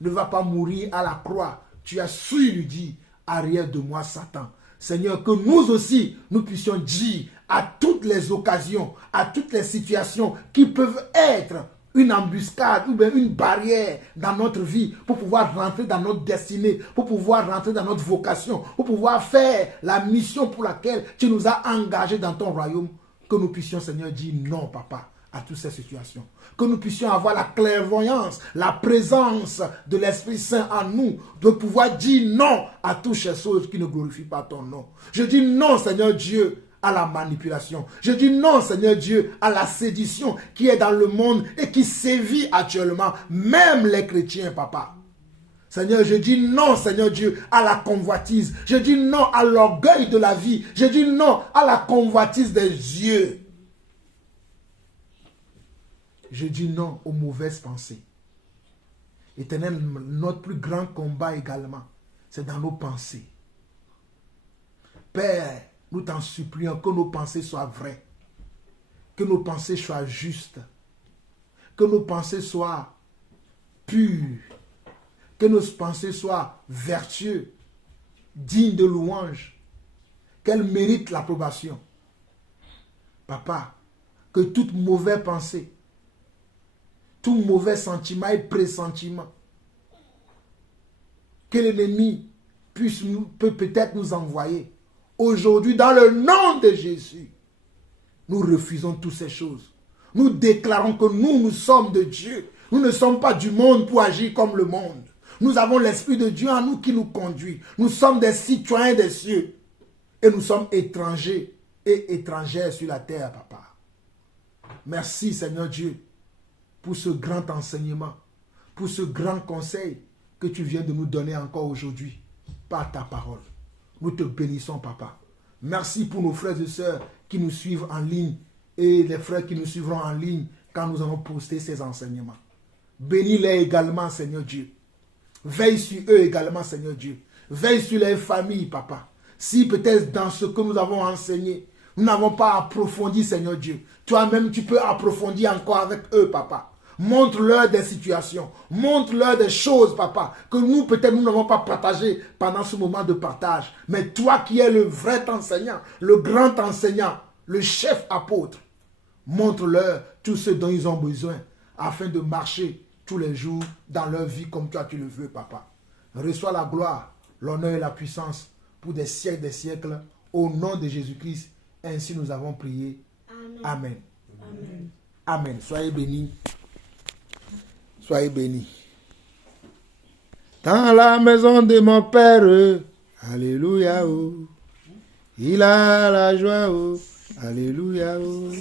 ne va pas mourir à la croix, tu as su lui dire, arrière de moi Satan. Seigneur, que nous aussi, nous puissions dire à toutes les occasions, à toutes les situations qui peuvent être une embuscade ou bien une barrière dans notre vie pour pouvoir rentrer dans notre destinée, pour pouvoir rentrer dans notre vocation, pour pouvoir faire la mission pour laquelle tu nous as engagés dans ton royaume, que nous puissions, Seigneur, dire non, Papa, à toutes ces situations. Que nous puissions avoir la clairvoyance, la présence de l'Esprit Saint en nous, de pouvoir dire non à toutes ces choses qui ne glorifient pas ton nom. Je dis non, Seigneur Dieu, à la manipulation. Je dis non, Seigneur Dieu, à la sédition qui est dans le monde et qui sévit actuellement, même les chrétiens, Papa. Seigneur, je dis non, Seigneur Dieu, à la convoitise. Je dis non à l'orgueil de la vie. Je dis non à la convoitise des yeux. Je dis non aux mauvaises pensées. Éternel, notre plus grand combat également, c'est dans nos pensées. Père, nous t'en supplions que nos pensées soient vraies, que nos pensées soient justes, que nos pensées soient pures, que nos pensées soient vertueuses, dignes de louange, qu'elles méritent l'approbation. Papa, que toute mauvaise pensée, tout mauvais sentiment et pressentiment que l'ennemi peut peut-être nous envoyer, aujourd'hui, dans le nom de Jésus, nous refusons toutes ces choses. Nous déclarons que nous sommes de Dieu. Nous ne sommes pas du monde pour agir comme le monde. Nous avons l'Esprit de Dieu en nous qui nous conduit. Nous sommes des citoyens des cieux. Et nous sommes étrangers et étrangères sur la terre, Papa. Merci, Seigneur Dieu, pour ce grand enseignement, pour ce grand conseil que tu viens de nous donner encore aujourd'hui par ta parole. Nous te bénissons, Papa. Merci pour nos frères et sœurs qui nous suivent en ligne et les frères qui nous suivront en ligne quand nous allons poster ces enseignements. Bénis-les également, Seigneur Dieu. Veille sur eux également, Seigneur Dieu. Veille sur les familles, Papa. Si peut-être dans ce que nous avons enseigné, nous n'avons pas approfondi, Seigneur Dieu, toi-même tu peux approfondir encore avec eux, Papa. Montre-leur des situations, montre-leur des choses, Papa, que nous, peut-être, nous n'avons pas partagé pendant ce moment de partage. Mais toi qui es le vrai enseignant, le grand enseignant, le chef apôtre, montre-leur tout ce dont ils ont besoin afin de marcher tous les jours dans leur vie comme toi tu le veux, Papa. Reçois la gloire, l'honneur et la puissance pour des siècles, au nom de Jésus-Christ. Ainsi nous avons prié. Amen. Amen. Amen. Soyez bénis. Soyez bénis. Dans la maison de mon Père, alléluia, oh, il a la joie, oh, alléluia, oh.